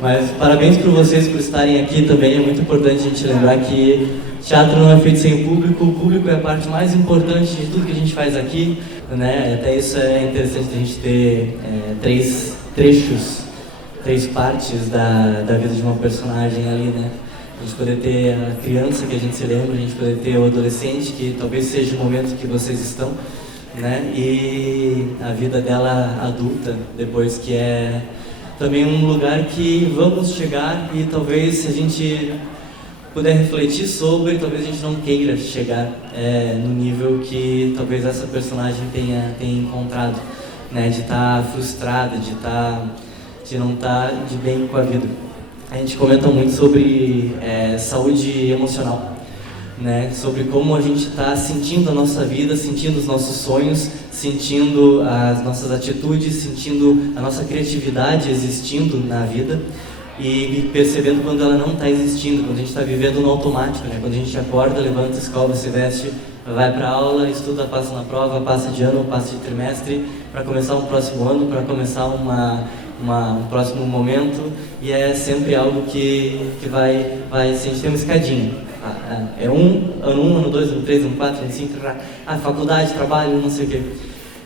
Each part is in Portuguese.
Mas parabéns por vocês por estarem aqui também. É muito importante a gente lembrar que teatro não é feito sem público. O público é a parte mais importante de tudo que a gente faz aqui, né? Até isso é interessante a gente ter três trechos, três partes da vida de uma personagem ali, né? A gente poder ter a criança que a gente se lembra, a gente poder ter o adolescente, que talvez seja o momento que vocês estão, né? E a vida dela adulta, depois, que é também um lugar que vamos chegar e talvez, se a gente puder refletir sobre, talvez a gente não queira chegar no nível que talvez essa personagem tenha encontrado, né? De estar frustrada, de não estar de bem com a vida. A gente comenta muito sobre saúde emocional, né? Sobre como a gente está sentindo a nossa vida, sentindo os nossos sonhos, sentindo as nossas atitudes, sentindo a nossa criatividade existindo na vida e percebendo quando ela não está existindo, quando a gente está vivendo no automático, né? Quando a gente acorda, levanta, escova, se veste, vai para a aula, estuda, passa na prova, passa de ano, passa de trimestre, para começar um próximo ano, para começar um próximo momento, e é sempre algo que vai se a gente tem uma escadinha. É ano 1, ano 2, ano 3, ano 4, ano 5, faculdade, trabalho, não sei o quê.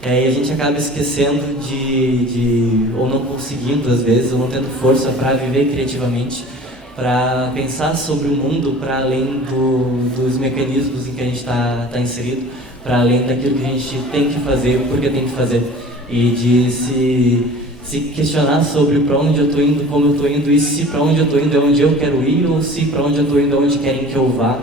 E a gente acaba esquecendo ou não conseguindo às vezes, ou não tendo força para viver criativamente, para pensar sobre o mundo para além dos mecanismos em que a gente está inserido, para além daquilo que a gente tem que fazer, porque tem que fazer, e de se questionar sobre para onde eu estou indo, como eu estou indo, e se para onde eu estou indo é onde eu quero ir, ou se para onde eu estou indo é onde querem que eu vá,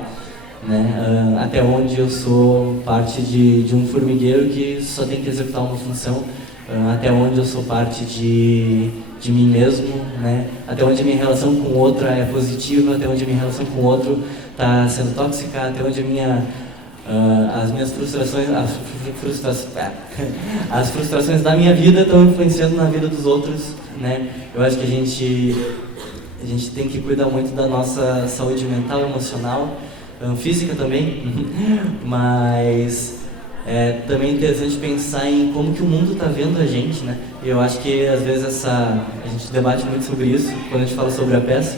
né? Até onde eu sou parte de um formigueiro que só tem que executar uma função, até onde eu sou parte de mim mesmo, né? Até onde a minha relação com o outro é positiva, até onde a minha relação com o outro está sendo tóxica, até onde as minhas frustrações, as frustrações da minha vida estão influenciando na vida dos outros, né? Eu acho que a gente tem que cuidar muito da nossa saúde mental, emocional, física também, mas também é interessante pensar em como que o mundo está vendo a gente, né? E eu acho que às vezes a gente debate muito sobre isso quando a gente fala sobre a peça,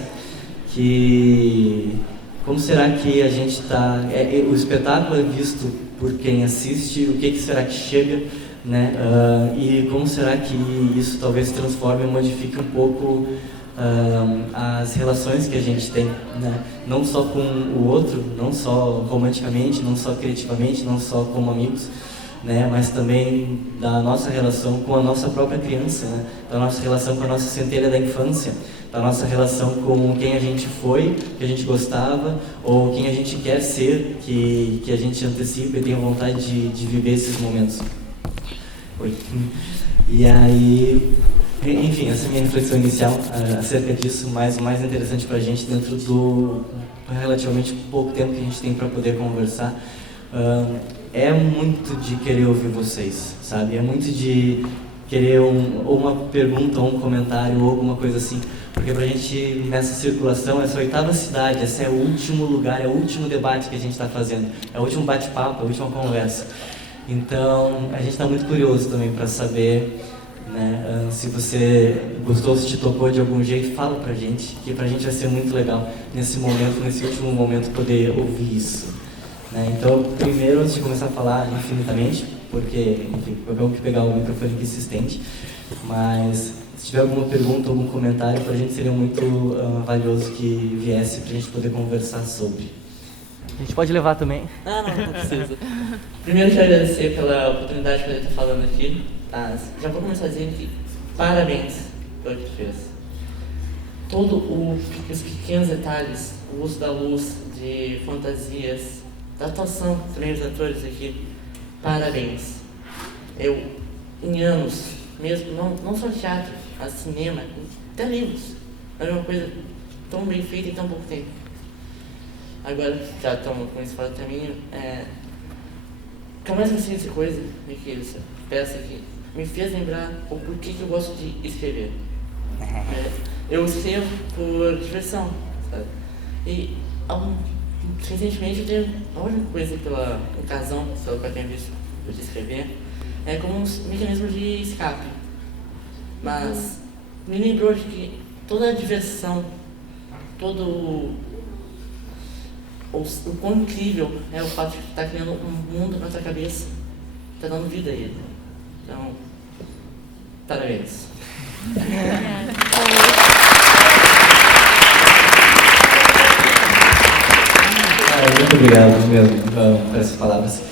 que como será que a gente está... o espetáculo é visto por quem assiste, o que será que chega, né? E como será que isso talvez transforme e modifique um pouco as relações que a gente tem, né? Não só com o outro, não só romanticamente, não só criativamente, não só como amigos, né? Mas também da nossa relação com a nossa própria criança, né? Da nossa relação com a nossa centelha da infância, da nossa relação com quem a gente foi, que a gente gostava, ou quem a gente quer ser, que a gente antecipa e tem vontade de viver esses momentos. Oi. E aí, enfim, essa é a minha reflexão inicial acerca disso, mas o mais interessante para a gente, dentro do relativamente pouco tempo que a gente tem para poder conversar, é muito de querer ouvir vocês, sabe? É muito de querer ou uma pergunta, ou um comentário, ou alguma coisa assim, porque pra gente, nessa circulação, essa 8ª cidade, esse é o último lugar, é o último debate que a gente está fazendo, é o último bate-papo, é a última conversa. Então, a gente está muito curioso também para saber, né, se você gostou, se te tocou de algum jeito, fala pra gente, que pra gente vai ser muito legal nesse momento, nesse último momento, poder ouvir isso. Né? Então, primeiro, antes de começar a falar infinitamente, porque, enfim, qualquer um que pegar o microfone aqui se estende, mas se tiver alguma pergunta, algum comentário, para a gente seria muito valioso que viesse para a gente poder conversar sobre. A gente pode levar também? Não precisa. Primeiro, quero agradecer pela oportunidade de poder estar falando aqui. Já vou começar dizendo que parabéns pelo que tu fez. Os pequenos detalhes, o uso da luz, de fantasias, da atuação também dos atores aqui, parabéns. Eu, em anos, mesmo, não só teatro, mas cinema, até livros, é uma coisa tão bem feita em tão pouco tempo. Agora, já estamos com isso fora do caminho, o que eu mais gostei dessa coisa, essa peça aqui, me fez lembrar o porquê que eu gosto de escrever. Eu escrevo por diversão, sabe? E recentemente eu tenho a única coisa pela ocasião, pelo que eu tenho visto de escrever, como um mecanismo de escape. Mas me lembrou de que toda a diversão, todo o quão incrível é o fato de que está criando um mundo na tua cabeça, está dando vida a ele. Então, parabéns. Muito obrigado mesmo por essas palavras.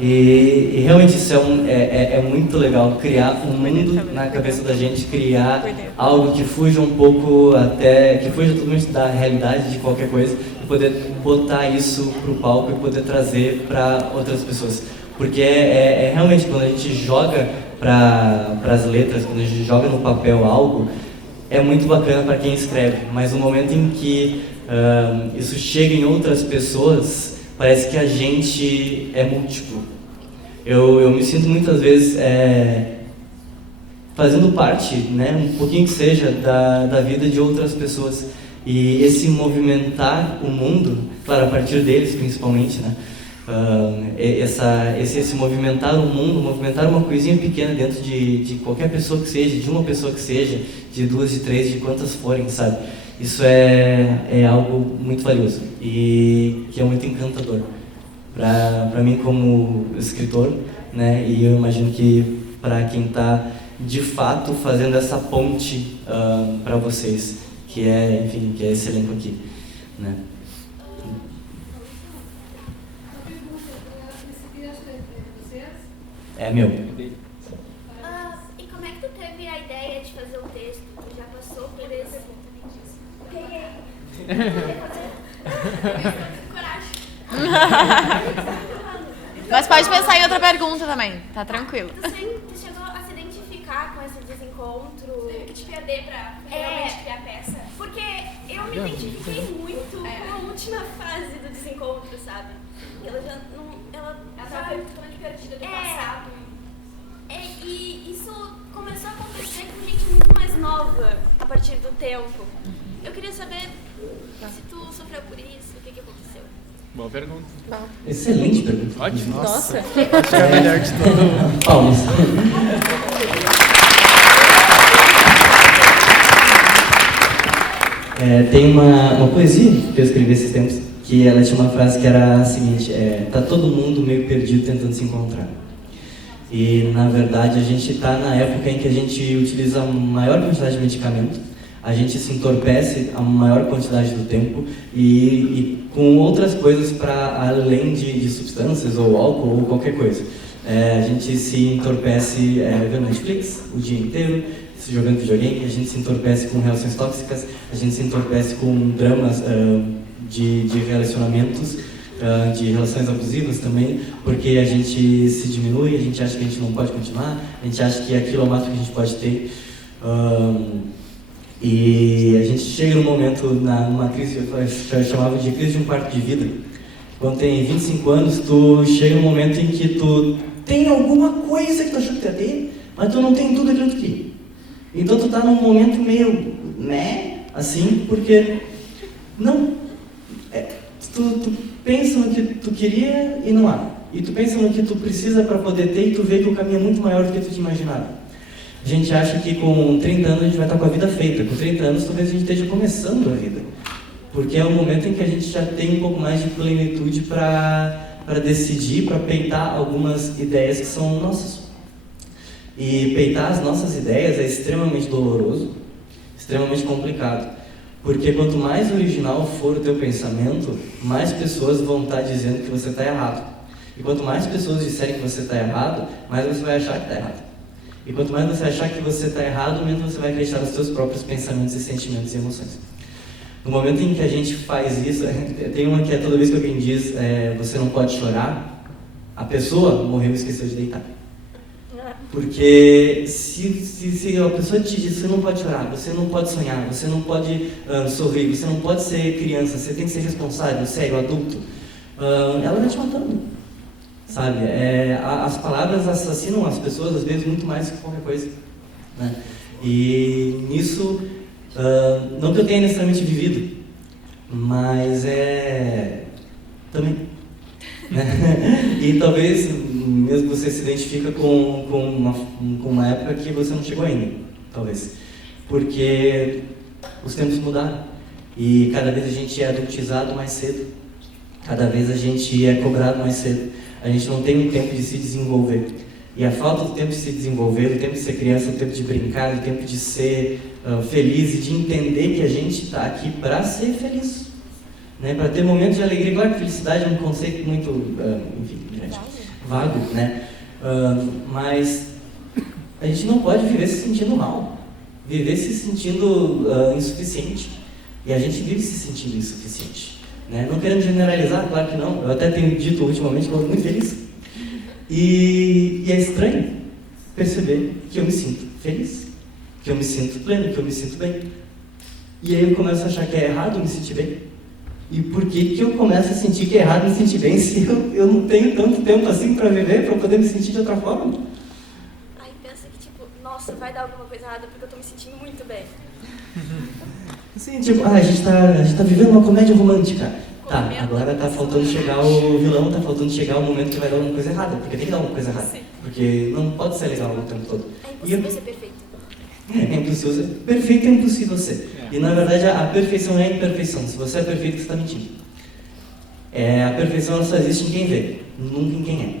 E realmente isso é muito legal, criar um mundo na cabeça da gente, criar algo que fuja um pouco que fuja totalmente da realidade de qualquer coisa, e poder botar isso pro palco e poder trazer para outras pessoas. Porque realmente quando a gente joga para as letras, quando a gente joga no papel algo, é muito bacana para quem escreve, mas no momento em que isso chega em outras pessoas, parece que a gente é múltiplo. Eu me sinto muitas vezes fazendo parte, né, um pouquinho que seja, da vida de outras pessoas. E esse movimentar o mundo, claro, a partir deles principalmente, né, esse movimentar o mundo, movimentar uma coisinha pequena dentro de qualquer pessoa que seja, de uma pessoa que seja, de duas, de três, de quantas forem, sabe? Isso é algo muito valioso e que é muito encantador para mim como escritor, né? E eu imagino que para quem está de fato fazendo essa ponte para vocês, que é esse elenco aqui, né? É meu. E como é que tu teve a ideia de fazer o texto? Tu já passou por esse... Coragem. Mas pode pensar em outra pergunta também, tá tranquilo. Tu chegou a se identificar com esse desencontro? Teve que te perder pra realmente criar peça? Porque eu me identifiquei muito com a última fase do desencontro, sabe? Ela já não... Ela tava totalmente perdida do passado. E isso começou a acontecer com gente muito mais nova a partir do tempo. Eu queria saber se tu sofreu por isso, o que aconteceu? Boa pergunta. Excelente pergunta. Ótimo. Nossa. Acho que é a melhor de todo. Palmas. Tem uma poesia que eu escrevi esses tempos, que ela tinha uma frase que era a seguinte: tá todo mundo meio perdido tentando se encontrar. E, na verdade, a gente está na época em que a gente utiliza a maior quantidade de medicamento, a gente se entorpece a maior quantidade do tempo e com outras coisas para além de substâncias ou álcool ou qualquer coisa. A gente se entorpece vendo Netflix o dia inteiro, jogando videogame, a gente se entorpece com relações tóxicas, a gente se entorpece com dramas de relacionamentos, de relações abusivas também, porque a gente se diminui, a gente acha que a gente não pode continuar, a gente acha que aquilo é o máximo que a gente pode ter. E a gente chega num momento, numa crise, eu chamava de crise de um quarto de vida. Quando tem 25 anos, tu chega num momento em que tu tem alguma coisa que tu achou que tu ia ter, mas tu não tem tudo aquilo que tu queria. Então tu tá num momento meio, né, assim, porque não, tu pensa no que tu queria e não há. E tu pensa no que tu precisa para poder ter e tu vê que o caminho é muito maior do que tu te imaginava. A gente acha que com 30 anos a gente vai estar com a vida feita. Com 30 anos talvez a gente esteja começando a vida. Porque é o momento em que a gente já tem um pouco mais de plenitude para decidir, para peitar algumas ideias que são nossas. E peitar as nossas ideias é extremamente doloroso, extremamente complicado. Porque quanto mais original for o teu pensamento, mais pessoas vão estar dizendo que você está errado. E quanto mais pessoas disserem que você está errado, mais você vai achar que está errado. E quanto mais você achar que você está errado, menos você vai acreditar nos seus próprios pensamentos e sentimentos e emoções. No momento em que a gente faz isso, tem uma que é toda vez que alguém diz você não pode chorar, a pessoa morreu e esqueceu de deitar. Porque se a pessoa te diz você não pode chorar, você não pode sonhar, você não pode sorrir, você não pode ser criança, você tem que ser responsável, sério, adulto, ela vai te matando, sabe? As palavras assassinam as pessoas às vezes muito mais que qualquer coisa, né? E nisso, não que eu tenha necessariamente vivido, mas também, né? E talvez mesmo você se identifica com uma época que você não chegou ainda, talvez. Porque Os tempos mudaram. E cada vez a gente é adultizado mais cedo. Cada vez a gente é cobrado mais cedo. A gente não tem um tempo de se desenvolver. E a falta do tempo de se desenvolver, do tempo de ser criança, do tempo de brincar, do tempo de ser feliz e de entender que a gente está aqui para ser feliz. Né? Para ter momentos de alegria. Claro que felicidade é um conceito muito, vago, né? Mas a gente não pode viver se sentindo mal. Viver se sentindo insuficiente. E a gente vive se sentindo insuficiente. Né? Não querendo generalizar, claro que não. Eu até tenho dito ultimamente que eu estou muito feliz. E é estranho perceber que eu me sinto feliz, que eu me sinto pleno, que eu me sinto bem. E aí eu começo a achar que é errado me sentir bem. E por que eu começo a sentir que é errado me sentir bem se eu não tenho tanto tempo assim para viver, para poder me sentir de outra forma? Aí pensa que tipo, nossa, vai dar alguma coisa errada porque eu tô me sentindo muito bem. Assim, tipo, a gente tá vivendo uma comédia romântica. Tá, agora tá faltando chegar o vilão, tá faltando chegar o momento que vai dar alguma coisa errada, porque tem que dar alguma coisa errada. Porque não pode ser legal o tempo todo. É impossível ser perfeito. É impossível ser. Perfeito é impossível ser. E na verdade a perfeição é a imperfeição. Se você é perfeito, você está mentindo. A perfeição ela só existe em quem vê, nunca em quem é.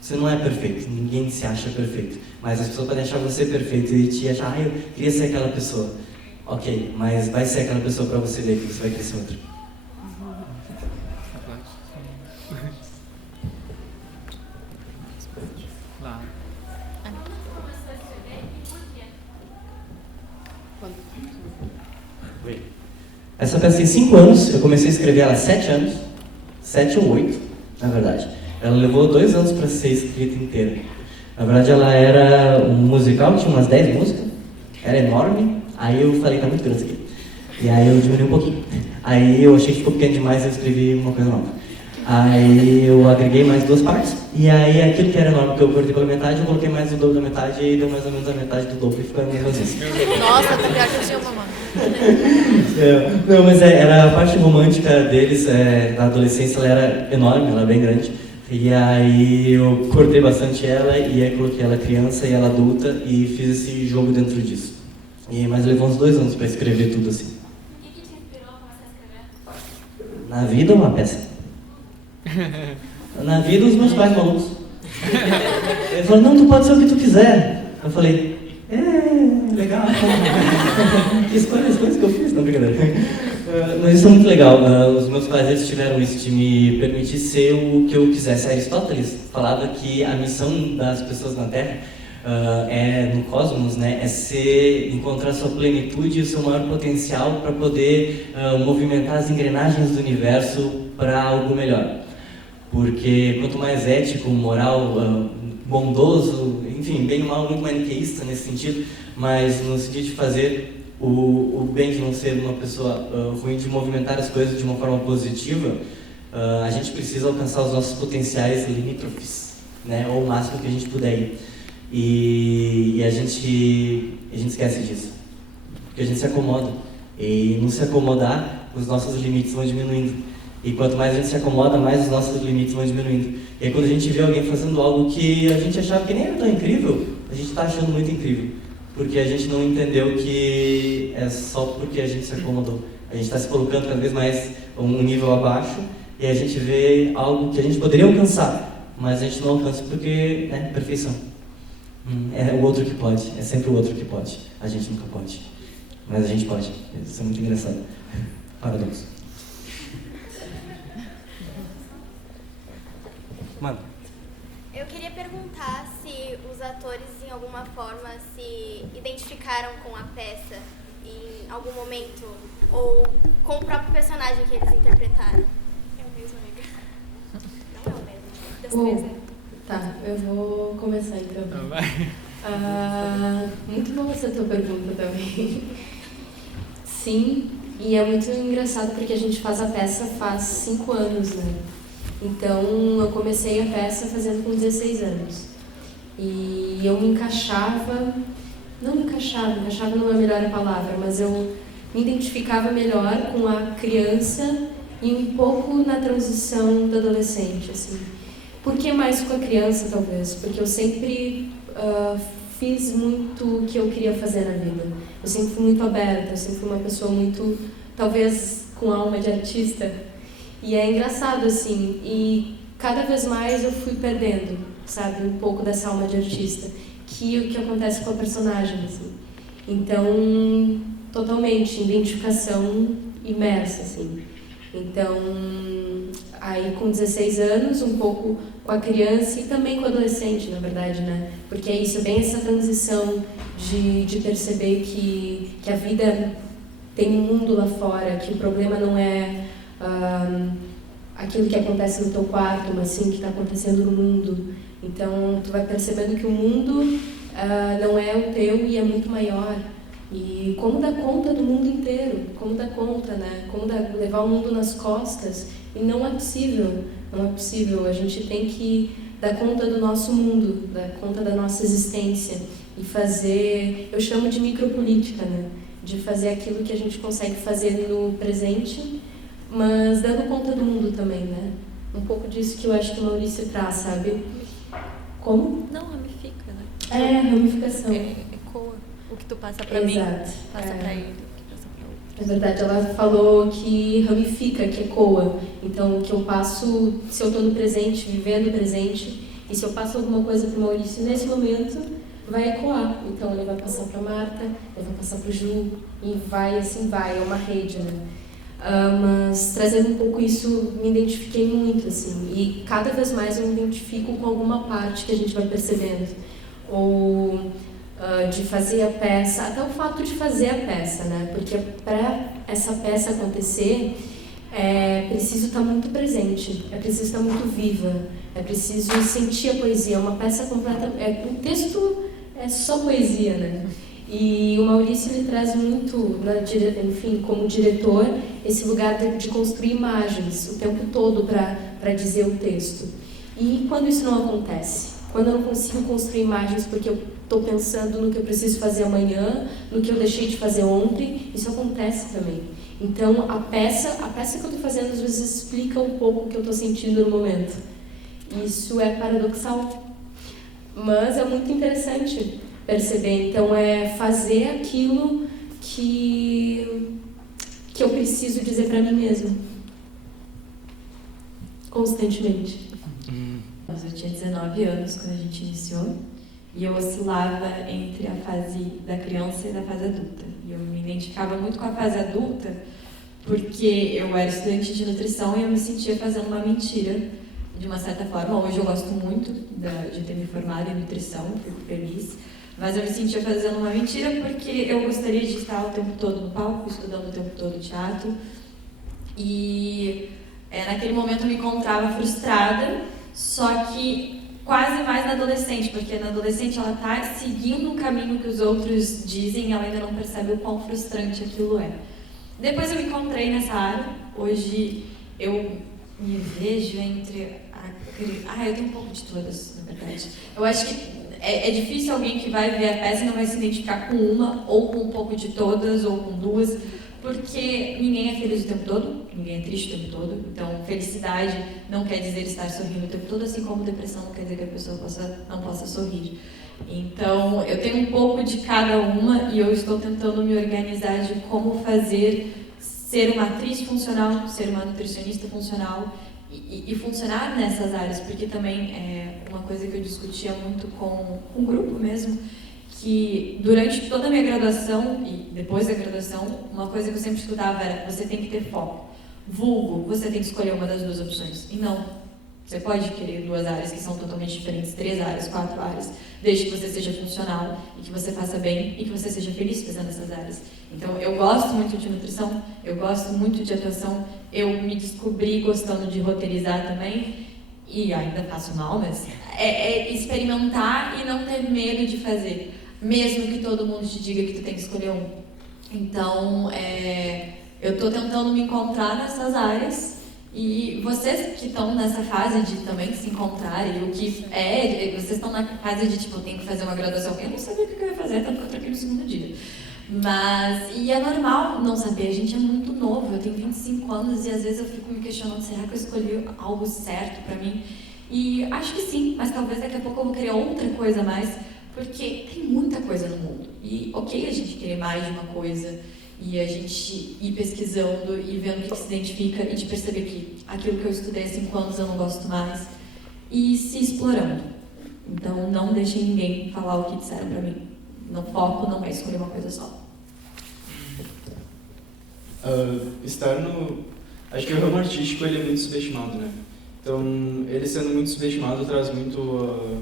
Você não é perfeito, ninguém se acha perfeito. Mas as pessoas podem achar você perfeito e te achar, eu queria ser aquela pessoa. Ok, mas vai ser aquela pessoa para você ver que você vai querer ser outra. Lá. Essa peça tem 5 anos, eu comecei a escrever ela há 7 anos. 7 ou 8, na verdade. Ela levou 2 anos para ser escrita inteira. Na verdade ela era um musical, tinha umas 10 músicas. Era enorme, aí eu falei, tá muito grande isso aqui. E aí eu diminui um pouquinho. Aí eu achei que ficou pequeno demais e eu escrevi uma coisa nova. Aí eu agreguei mais 2 partes. E aí aquilo que era enorme que eu cortei pela metade, eu coloquei mais o dobro da metade e deu mais ou menos a metade do dobro e ficou mesmo assim. Nossa, tá pior que o Silva, mano. Não, mas era a parte romântica deles, da adolescência, ela era enorme, ela era bem grande. E aí eu cortei bastante ela e aí coloquei ela criança e ela adulta e fiz esse jogo dentro disso. Mas levou uns 2 anos para escrever tudo assim. O que te inspirou a começar a escrever? Na vida ou uma peça? Na vida, os meus pais malucos. Eles falaram, não, tu pode ser o que tu quiser. Eu falei, legal. Escolha as coisas que eu fiz, não, brincadeira. Mas isso é muito legal. Os meus pais eles tiveram isso de me permitir ser o que eu quisesse. Aristóteles falava que a missão das pessoas na Terra no cosmos, né, é encontrar sua plenitude e o seu maior potencial para poder movimentar as engrenagens do universo para algo melhor. Porque quanto mais ético, moral, bondoso, enfim, bem ou mal, muito maniqueísta nesse sentido, mas no sentido de fazer o bem, de não ser uma pessoa ruim, de movimentar as coisas de uma forma positiva, a gente precisa alcançar os nossos potenciais limítrofes, né, ou o máximo que a gente puder ir. E a gente esquece disso, porque a gente se acomoda, e não se acomodar, os nossos limites vão diminuindo. E quanto mais a gente se acomoda, mais os nossos limites vão diminuindo. E aí quando a gente vê alguém fazendo algo que a gente achava que nem era tão incrível, a gente está achando muito incrível. Porque a gente não entendeu que é só porque a gente se acomodou. A gente está se colocando cada vez mais um nível abaixo e a gente vê algo que a gente poderia alcançar, mas a gente não alcança porque é perfeição. É o outro que pode, é sempre o outro que pode. A gente nunca pode, mas a gente pode. Isso é muito engraçado. Paradoxo. Mano. Eu queria perguntar se os atores, em alguma forma, se identificaram com a peça em algum momento, ou com o próprio personagem que eles interpretaram. É o mesmo, amiga? Não é o mesmo. Das três, Tá, eu vou começar então. Então vai. Muito boa essa tua pergunta também. Sim, e é muito engraçado porque a gente faz a peça faz 5 anos, né? Então, eu comecei a peça fazendo com 16 anos. E eu me encaixava, não é a melhor palavra, mas eu me identificava melhor com a criança e um pouco na transição do adolescente, assim. Por que mais com a criança, talvez? Porque eu sempre fiz muito o que eu queria fazer na vida. Eu sempre fui muito aberta, eu sempre fui uma pessoa muito, talvez com alma de artista. E é engraçado, assim, e cada vez mais eu fui perdendo, sabe, um pouco dessa alma de artista, que é o que acontece com a personagem, assim. Então, totalmente, identificação imersa, assim. Então, aí com 16 anos, um pouco com a criança e também com o adolescente, na verdade, né? Porque é isso, é bem essa transição de perceber que a vida tem um mundo lá fora, que o problema não é aquilo que acontece no teu quarto, mas sim o que está acontecendo no mundo. Então, tu vai percebendo que o mundo não é o teu e é muito maior. E como dar conta do mundo inteiro, como dar conta, né? Como levar o mundo nas costas. E não é possível, não é possível. A gente tem que dar conta do nosso mundo, dar conta da nossa existência e fazer, eu chamo de micropolítica, né? De fazer aquilo que a gente consegue fazer no presente, mas dando conta do mundo também, né? Um pouco disso que eu acho que o Maurício traz, sabe? Como? Não, ramifica, né? É, ramificação. Ecoa. O que tu passa pra mim, passa pra ele, o que passa pra outro. Na verdade, ela falou que ramifica, que ecoa. Então, que eu passo, se eu estou no presente, vivendo o presente, e se eu passo alguma coisa para o Maurício nesse momento, vai ecoar. Então, ele vai passar para a Marta, ele vai passar para o Ju, e vai, assim vai, é uma rede, né? Mas, trazendo um pouco isso, me identifiquei muito, assim, e cada vez mais eu me identifico com alguma parte que a gente vai percebendo. Ou de fazer a peça, até o fato de fazer a peça, né? Porque para essa peça acontecer, é preciso estar muito presente, é preciso estar muito viva, é preciso sentir a poesia. É uma peça completa, o texto é só poesia, né? E o Maurício ele traz muito, enfim, como diretor, esse lugar de construir imagens o tempo todo para dizer o texto. E quando isso não acontece? Quando eu não consigo construir imagens porque eu estou pensando no que eu preciso fazer amanhã, no que eu deixei de fazer ontem, isso acontece também. Então, a peça que eu estou fazendo às vezes explica um pouco o que eu estou sentindo no momento. Isso é paradoxal, mas é muito interessante perceber. Então, é fazer aquilo que eu preciso dizer para mim mesma, constantemente. Eu tinha 19 anos quando a gente iniciou e eu oscilava entre a fase da criança e da fase adulta. E eu me identificava muito com a fase adulta porque eu era estudante de nutrição e eu me sentia fazendo uma mentira, de uma certa forma. Hoje eu gosto muito de ter me formado em nutrição, fico feliz, mas eu me sentia fazendo uma mentira porque eu gostaria de estar o tempo todo no palco, estudando o tempo todo teatro. E naquele momento eu me encontrava frustrada, só que quase mais na adolescente, porque na adolescente ela está seguindo um caminho que os outros dizem e ela ainda não percebe o quão frustrante aquilo é. Depois eu me encontrei nessa área, hoje eu me vejo entre eu tenho um pouco de todas, na verdade. Eu acho que é difícil alguém que vai ver a peça e não vai se identificar com uma, ou com um pouco de todas, ou com duas, porque ninguém é feliz o tempo todo, ninguém é triste o tempo todo. Então, felicidade não quer dizer estar sorrindo o tempo todo, assim como depressão não quer dizer que a pessoa não possa sorrir. Então, eu tenho um pouco de cada uma e eu estou tentando me organizar de como fazer ser uma atriz funcional, ser uma nutricionista funcional e funcionar nessas áreas, porque também é uma coisa que eu discutia muito com um grupo mesmo, que durante toda a minha graduação e depois da graduação, uma coisa que eu sempre escutava era: você tem que ter foco. Vulgo, você tem que escolher uma das duas opções. E não, você pode querer duas áreas que são totalmente diferentes, 3 áreas, 4 áreas, desde que você seja funcional e que você faça bem e que você seja feliz fazendo essas áreas. Então, eu gosto muito de nutrição, eu gosto muito de atuação, eu me descobri gostando de roteirizar também, e ainda faço mal, mas é experimentar e não ter medo de fazer, mesmo que todo mundo te diga que tu tem que escolher um. Então, eu estou tentando me encontrar nessas áreas, e vocês que estão nessa fase de também se encontrarem, o que vocês estão na fase de tipo, eu tenho que fazer uma graduação, eu não sabia o que eu ia fazer, tanto que eu troquei no segundo dia. E é normal não saber, a gente é muito novo, eu tenho 25 anos e às vezes eu fico me questionando, será que eu escolhi algo certo pra mim? E acho que sim, mas talvez daqui a pouco eu vou querer outra coisa a mais, porque tem muita coisa no mundo. E ok a gente querer mais de uma coisa, e a gente ir pesquisando e vendo o que se identifica, e de perceber que aquilo que eu estudei há 5 anos eu não gosto mais, e se explorando. Então, não deixem ninguém falar o que disseram pra mim. No foco não é escolher uma coisa só. Acho que o ramo artístico ele é muito subestimado, né? Então, ele sendo muito subestimado traz muito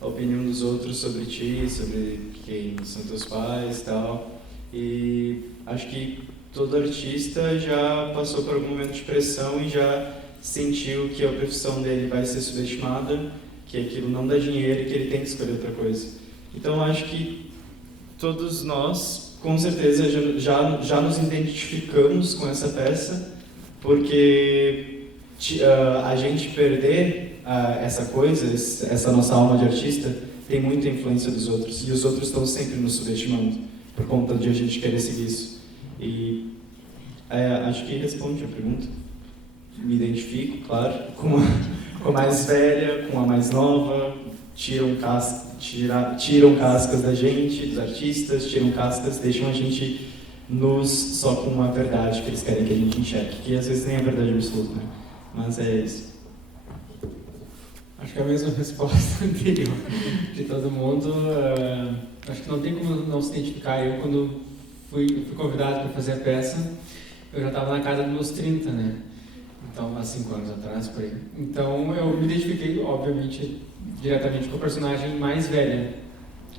a opinião dos outros sobre ti, sobre quem são teus pais e tal. E acho que todo artista já passou por algum momento de pressão e já sentiu que a profissão dele vai ser subestimada, que aquilo não dá dinheiro e que ele tem que escolher outra coisa. Então, acho que todos nós, com certeza, já nos identificamos com essa peça, porque a gente perder essa coisa, essa nossa alma de artista, tem muita influência dos outros, e os outros estão sempre nos subestimando, por conta de a gente querer seguir isso. E acho que responde a pergunta. Me identifico, claro, com a mais velha, com a mais nova, tiram cascas da gente, dos artistas, tiram cascas, deixam a gente só com uma verdade que eles querem que a gente enxergue, que às vezes nem é verdade absoluta, né? Mas é isso. Acho que é a mesma resposta anterior de todo mundo. Acho que não tem como não se identificar. Eu, quando fui convidado para fazer a peça, eu já estava na casa dos meus 30, né? Então, há 5 anos atrás, por aí. Então, eu me identifiquei, obviamente, diretamente com a personagem mais velha,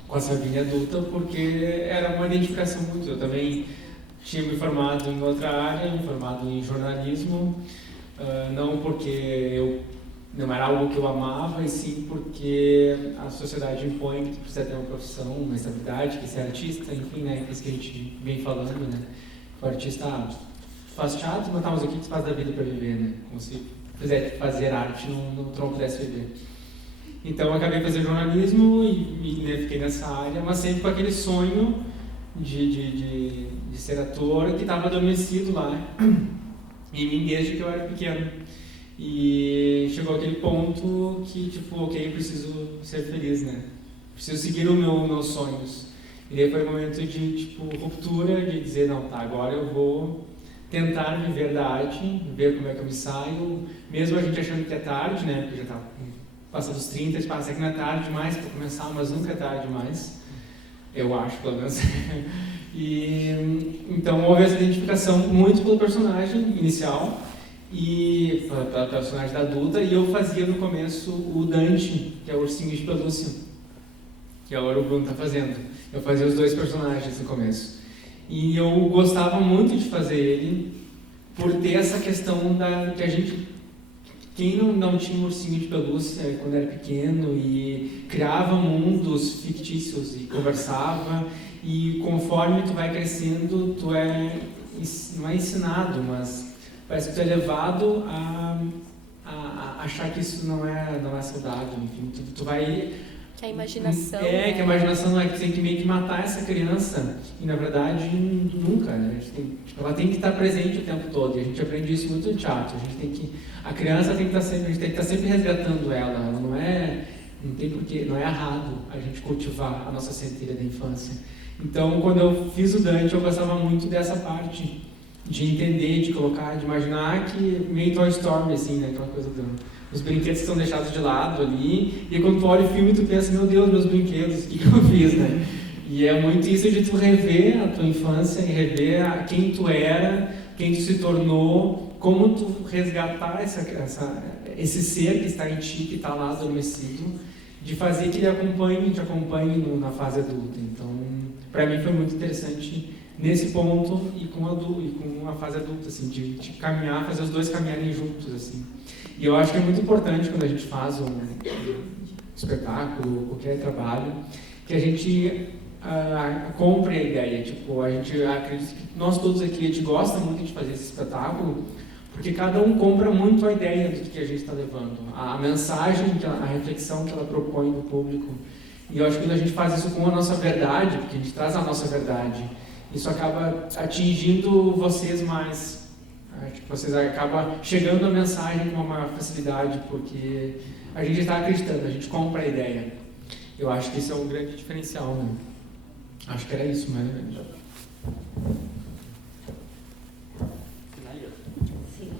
com a Sabine adulta, porque era uma identificação muito. Eu também tinha me formado em outra área, me formado em jornalismo, não porque não era algo que eu amava, e sim porque a sociedade impõe que tu precisa ter uma profissão, uma estabilidade, que ser artista, enfim, né? Isso que a gente vem falando, né? O artista faz teatro, mas o que tu faz da vida para viver, né? Como se quiser fazer arte, tu não pudesse viver. Então, eu acabei fazendo jornalismo e né, fiquei nessa área, mas sempre com aquele sonho de ser ator que estava adormecido lá em mim desde que eu era pequeno. E chegou aquele ponto que, tipo, ok, eu preciso ser feliz, né? Preciso seguir os meus sonhos. E daí foi um momento de, tipo, ruptura, de dizer, não, tá, agora eu vou tentar viver da arte, ver como é que eu me saio, mesmo a gente achando que é tarde, né? Porque já tá passando dos 30, parece que não é tarde demais para começar, mas nunca é tarde demais. Eu acho, pelo menos. E então houve essa identificação muito pelo personagem inicial e pela personagem da adulta, e eu fazia no começo o Dante, que é o ursinho de pelúcia, que agora o Bruno está fazendo. Eu fazia os 2 personagens no começo. E eu gostava muito de fazer ele por ter essa questão que a gente... Quem não tinha um ursinho de pelúcia quando era pequeno e criava mundos fictícios e conversava, e conforme tu vai crescendo, tu não é ensinado, mas parece que tu é levado a achar que isso não é saudável, enfim, tu vai... Que a imaginação... que a imaginação não é que tu tem que meio que matar essa criança, e na verdade nunca, né? Ela tem que estar presente o tempo todo, e a gente aprende isso muito no teatro, a criança tem que estar sempre, a gente tem que estar sempre resgatando ela não tem porquê, não é errado a gente cultivar a nossa centelha da infância. Então, quando eu fiz o Dante, eu gostava muito dessa parte, de entender, de colocar, de imaginar que meio Toy Story, assim, né, aquela coisa os brinquedos que são deixados de lado ali, e quando tu olha o filme, tu pensa, meu Deus, meus brinquedos, o que eu fiz, né? E é muito isso de tu rever a tua infância, e rever quem tu era, quem tu se tornou, como tu resgatar esse ser que está em ti, que está lá adormecido, de fazer que ele te acompanhe na fase adulta. Então, para mim foi muito interessante nesse ponto e com a fase adulta, assim, de caminhar, fazer os 2 caminharem juntos, assim. E eu acho que é muito importante quando a gente faz um espetáculo, qualquer trabalho, que a gente compre a ideia. Tipo, a gente acredita que nós todos aqui, a gente gosta muito de fazer esse espetáculo, porque cada um compra muito a ideia do que a gente está levando, a mensagem, a reflexão que ela propõe no público. E eu acho que quando a gente faz isso com a nossa verdade, porque a gente traz a nossa verdade, isso acaba atingindo vocês mais. Vocês acabam chegando a mensagem com uma maior facilidade, porque a gente está acreditando, a gente compra a ideia. Eu acho que isso é um grande diferencial, né? Acho que era isso, mais ou menos. Sim.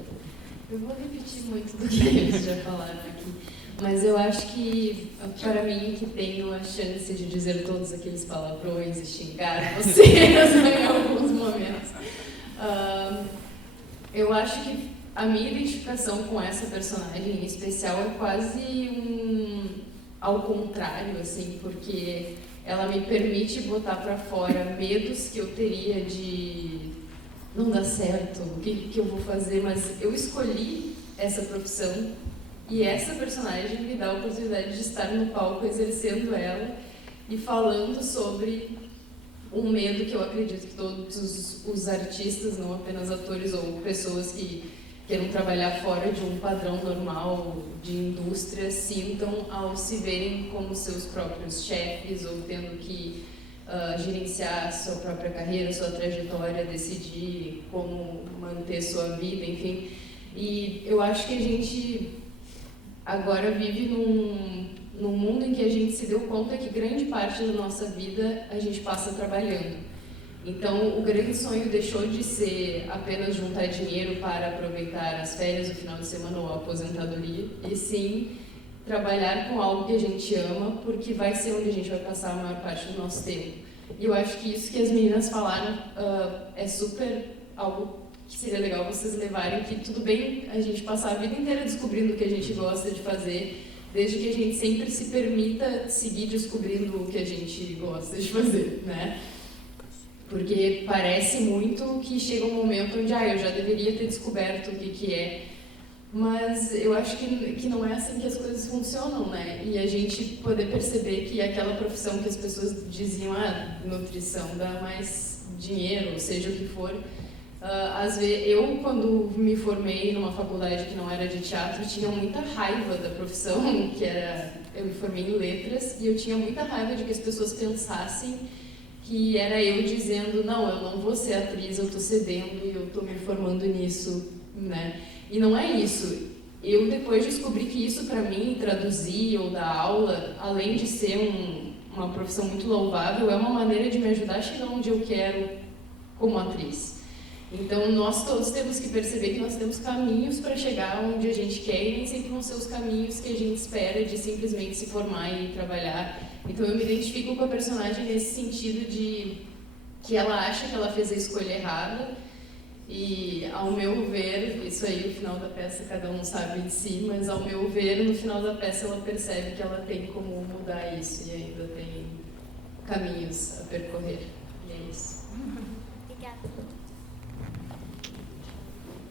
Eu vou repetir muito do que eles já falaram aqui, mas eu acho que, para mim, que tenho a chance de dizer todos aqueles palavrões e xingar vocês em alguns momentos, eu acho que a minha identificação com essa personagem em especial é quase ao contrário, assim, porque ela me permite botar para fora medos que eu teria de não dar certo, o que eu vou fazer, mas eu escolhi essa profissão e essa personagem me dá a oportunidade de estar no palco exercendo ela e falando sobre um medo que eu acredito que todos os artistas, não apenas atores ou pessoas que queiram trabalhar fora de um padrão normal de indústria, sintam ao se verem como seus próprios chefes ou tendo que gerenciar a sua própria carreira, sua trajetória, decidir como manter sua vida, enfim. E eu acho que a gente agora vive num mundo em que a gente se deu conta que grande parte da nossa vida a gente passa trabalhando. Então, o grande sonho deixou de ser apenas juntar dinheiro para aproveitar as férias, o final de semana ou a aposentadoria, e sim trabalhar com algo que a gente ama, porque vai ser onde a gente vai passar a maior parte do nosso tempo. E eu acho que isso que as meninas falaram é super algo que seria legal vocês levarem, que tudo bem a gente passar a vida inteira descobrindo o que a gente gosta de fazer, desde que a gente sempre se permita seguir descobrindo o que a gente gosta de fazer, né? Porque parece muito que chega um momento onde eu já deveria ter descoberto o que é, mas eu acho que não é assim que as coisas funcionam, né? E a gente poder perceber que aquela profissão que as pessoas diziam, nutrição dá mais dinheiro, ou seja o que for, às vezes, eu quando me formei numa faculdade que não era de teatro, tinha muita raiva da profissão, eu me formei em letras, e eu tinha muita raiva de que as pessoas pensassem que era eu dizendo, não, eu não vou ser atriz, eu estou cedendo e eu estou me formando nisso, né? E não é isso. Eu depois descobri que isso para mim, traduzir ou dar aula, além de ser uma profissão muito louvável, é uma maneira de me ajudar a chegar onde eu quero como atriz. Então nós todos temos que perceber que nós temos caminhos para chegar onde a gente quer e nem sempre vão ser os caminhos que a gente espera de simplesmente se formar e trabalhar. Então eu me identifico com a personagem nesse sentido de que ela acha que ela fez a escolha errada e, ao meu ver, isso aí no final da peça cada um sabe de si, mas ao meu ver, no final da peça ela percebe que ela tem como mudar isso e ainda tem caminhos a percorrer. E é isso. Obrigada.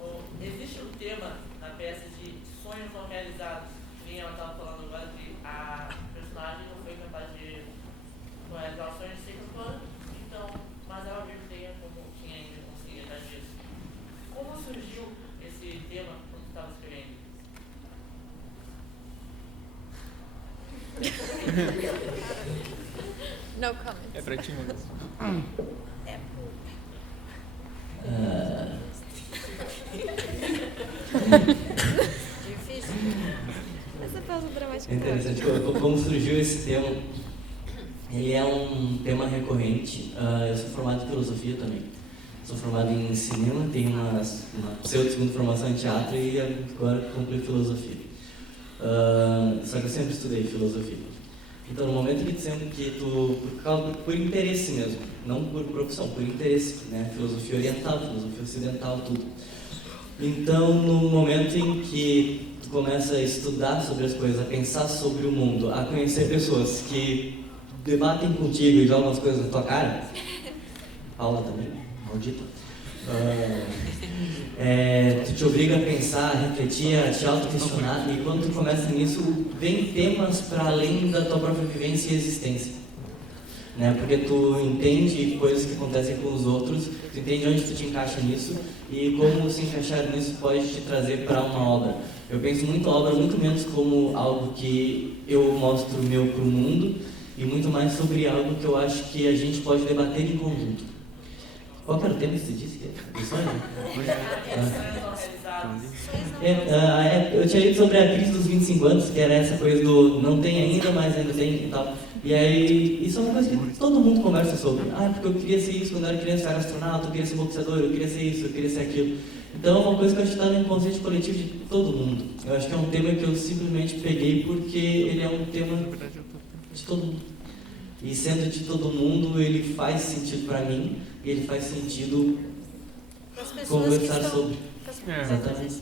Bom, existe um tema na peça de sonhos não realizados. Nem ela estava falando agora que a personagem não foi capaz de realizar o sonho de ser cantora, então, mas ela viu que como quem ainda conseguia atrás disso. Como surgiu esse tema quando você estava escrevendo? No comment. É pra ti, Lucas. Difícil. Essa pausa dramática. É interessante como surgiu esse tema. Ele é um tema recorrente. Eu sou formado em filosofia também. Sou formado em cinema, tenho uma pseudo-segunda formação em teatro e agora concluí filosofia. Só que eu sempre estudei filosofia. Então, no momento que dizendo que por interesse mesmo, não por profissão, por interesse, né? Filosofia oriental, filosofia ocidental, tudo. Então, no momento em que tu começa a estudar sobre as coisas, a pensar sobre o mundo, a conhecer pessoas que debatem contigo e jogam as coisas na tua cara, Paula também, maldita, tu te obriga a pensar, a refletir, a te auto-questionar, e quando tu começa nisso, vem temas para além da tua própria vivência e existência. Né? Porque tu entende coisas que acontecem com os outros, tu entende onde tu te encaixa nisso e como se encaixar nisso pode te trazer para uma obra. Eu penso muito a obra muito menos como algo que eu mostro meu para o mundo e muito mais sobre algo que eu acho que a gente pode debater em conjunto. Qual era o tema que você disse? Eu tinha lido sobre a crise dos 25 anos, que era essa coisa do não tem ainda, mas ainda tem e tal. E aí, isso é uma coisa que todo mundo conversa sobre. Ah, porque eu queria ser isso quando eu era criança, eu era astronauta, eu queria ser boxeador, eu queria ser isso, eu queria ser aquilo. Então é uma coisa que eu acho que está no inconsciente coletivo de todo mundo. Eu acho que é um tema que eu simplesmente peguei porque ele é um tema de todo mundo. E sendo de todo mundo, ele faz sentido para mim e ele faz sentido conversar sobre. Exatamente.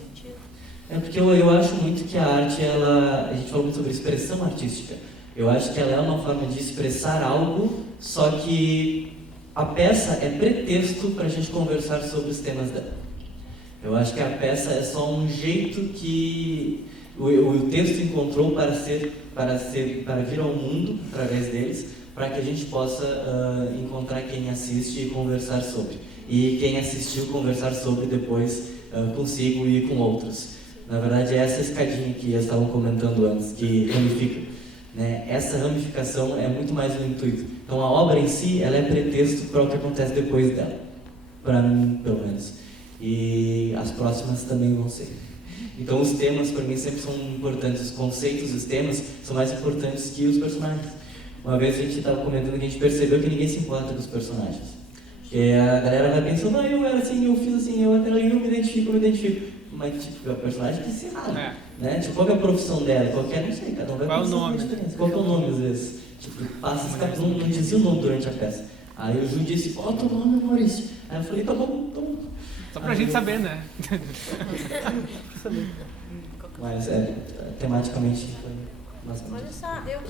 É porque eu acho muito que a arte, a gente falou muito sobre expressão artística. Eu acho que ela é uma forma de expressar algo, só que a peça é pretexto para a gente conversar sobre os temas dela. Eu acho que a peça é só um jeito que o texto encontrou para vir ao mundo através deles, para que a gente possa encontrar quem assiste e conversar sobre. E quem assistiu conversar sobre depois consigo e com outros. Na verdade, é essa escadinha que eles estavam comentando antes, que ramifica. Né? Essa ramificação é muito mais um intuito. Então, a obra em si, ela é pretexto para o que acontece depois dela. Para mim, pelo menos. E as próximas também vão ser. Então, os temas, para mim, sempre são importantes. Os conceitos, os temas, são mais importantes que os personagens. Uma vez a gente estava comentando que a gente percebeu que ninguém se importa com os personagens. Porque a galera vai pensando, eu era assim, eu fiz assim, eu até ali, eu me identifico. Mas, tipo, é o personagem que se errado. Né? Tipo, qual é a profissão dela? Qualquer, não sei, cada um vai qual pensar o nome? diferença. Qual é o nome, às vezes? Tipo, passa esse cara, não dizia o nome durante a peça. Aí o Ju disse, qual é o teu nome, Maurício? Aí eu falei, tá bom. Só pra gente saber, né? Mas, tematicamente, foi bastante. Olha só, eu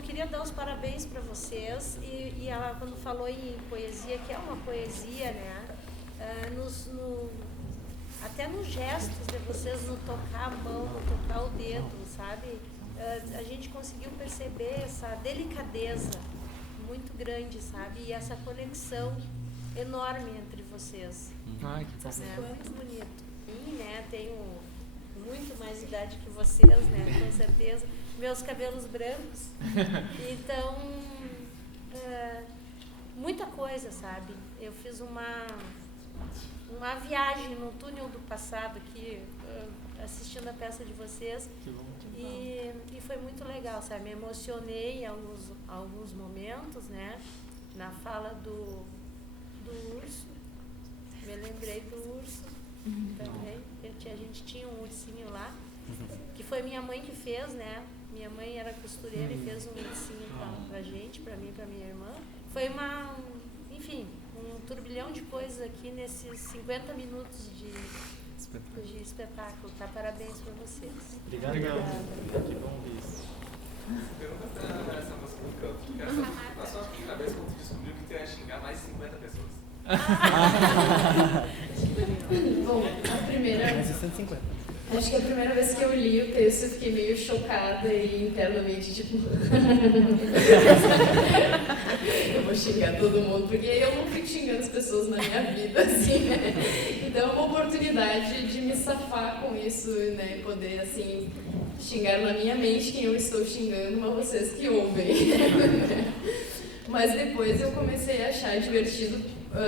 queria dar os parabéns para vocês e ela, quando falou em poesia, que é uma poesia, né? Até nos gestos de vocês, no tocar a mão, no tocar o dedo, sabe? A gente conseguiu perceber essa delicadeza muito grande, sabe? E essa conexão enorme entre vocês. Ai, que bom. É muito bonito. E, né, tenho muito mais idade que vocês, né? Com certeza. Meus cabelos brancos. Então, muita coisa, sabe? Eu fiz uma viagem no túnel do passado aqui, assistindo a peça de vocês. E foi muito legal, sabe? Me emocionei em alguns momentos, né? Na fala do urso. Me lembrei do urso também. A gente tinha um ursinho lá, que foi minha mãe que fez, né? Minha mãe era costureira e fez um ursinho pra gente, pra mim e pra minha irmã. Foi enfim, um turbilhão de coisas aqui nesses 50 minutos de espetáculo. Tá? Parabéns pra vocês. Obrigado. Que bom ver isso. Pergunta pra essa moça que na sua primeira vez quando tu descobriu que tu ia xingar mais de 50 pessoas. Bom, a primeira... Acho que a primeira vez que eu li o texto eu fiquei meio chocada e internamente tipo... eu vou xingar todo mundo, porque eu não fico xingando as pessoas na minha vida, assim, né? Então é uma oportunidade de me safar com isso, né? Poder, assim, xingar na minha mente quem eu estou xingando, mas vocês que ouvem. Mas depois eu comecei a achar divertido,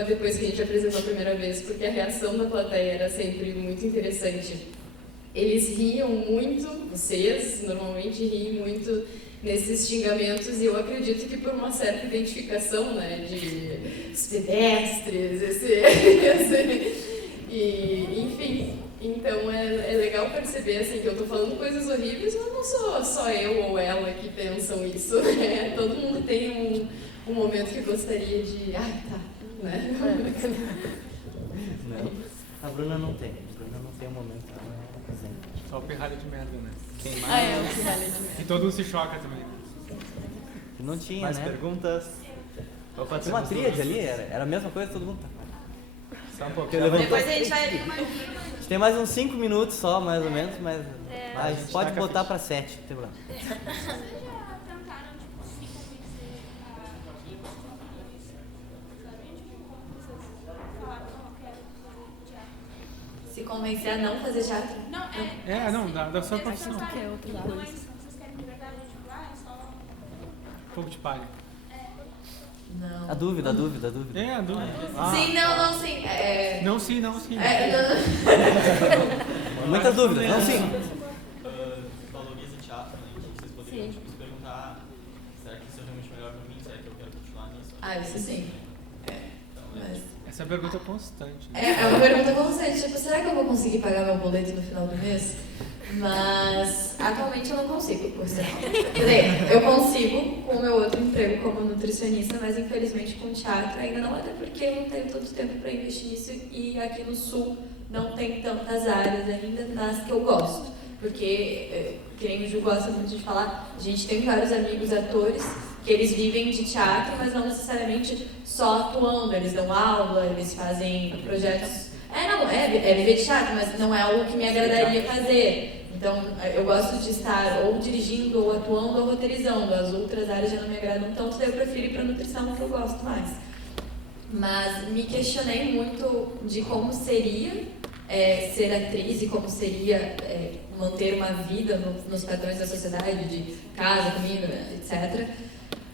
depois que a gente apresentou a primeira vez, porque a reação da plateia era sempre muito interessante. Eles riam muito, vocês normalmente riem muito nesses xingamentos, e eu acredito que por uma certa identificação, né, de os pedestres, e enfim. Então é legal perceber assim, que eu tô falando coisas horríveis, mas não sou só eu ou ela que pensam isso, né? Todo mundo tem um momento que gostaria de... né? Não, a Bruna não tem. Um momento. Só o pirralho de merda, né? O pirralho de merda. E todo mundo se choca também. Não tinha, mais né? perguntas? Tinha uma tríade ali, era a mesma coisa, todo mundo tá. Só um pouquinho. Depois a gente vai ali uma... A gente tem mais uns 5 minutos só, mais ou menos, mas a gente pode botar pra 7, não tem problema. Se convencer a não fazer teatro? Não, dá só pra opção. Que é outra coisa. Fogo de palha. Não. A dúvida. É, a dúvida. Sim, não, sim. Não, sim. Muitas dúvidas, não, sim. Valoriza teatro, né? Então vocês poderiam se perguntar, será que isso é realmente Ah, isso sim. Mas... Essa é a pergunta constante. É uma pergunta constante, tipo, será que eu vou conseguir pagar meu boleto no final do mês? Mas atualmente eu não consigo, por sinal. Quer dizer, eu consigo com o meu outro emprego como nutricionista, mas infelizmente com teatro ainda não, até porque eu não tenho tanto tempo para investir nisso e aqui no Sul não tem tantas áreas ainda nas que eu gosto. Porque, que nem o Ju gosta muito de falar, a gente tem vários amigos atores que eles vivem de teatro, mas não necessariamente só atuando, eles dão aula, eles fazem projetos. É viver de teatro, mas não é algo que me agradaria fazer. Então, eu gosto de estar ou dirigindo, ou atuando, ou roteirizando. As outras áreas já não me agradam tanto, daí eu prefiro ir para nutrição, que eu gosto mais. Mas me questionei muito de como seria ser atriz e como seria manter uma vida nos padrões da sociedade, de casa, comida, etc.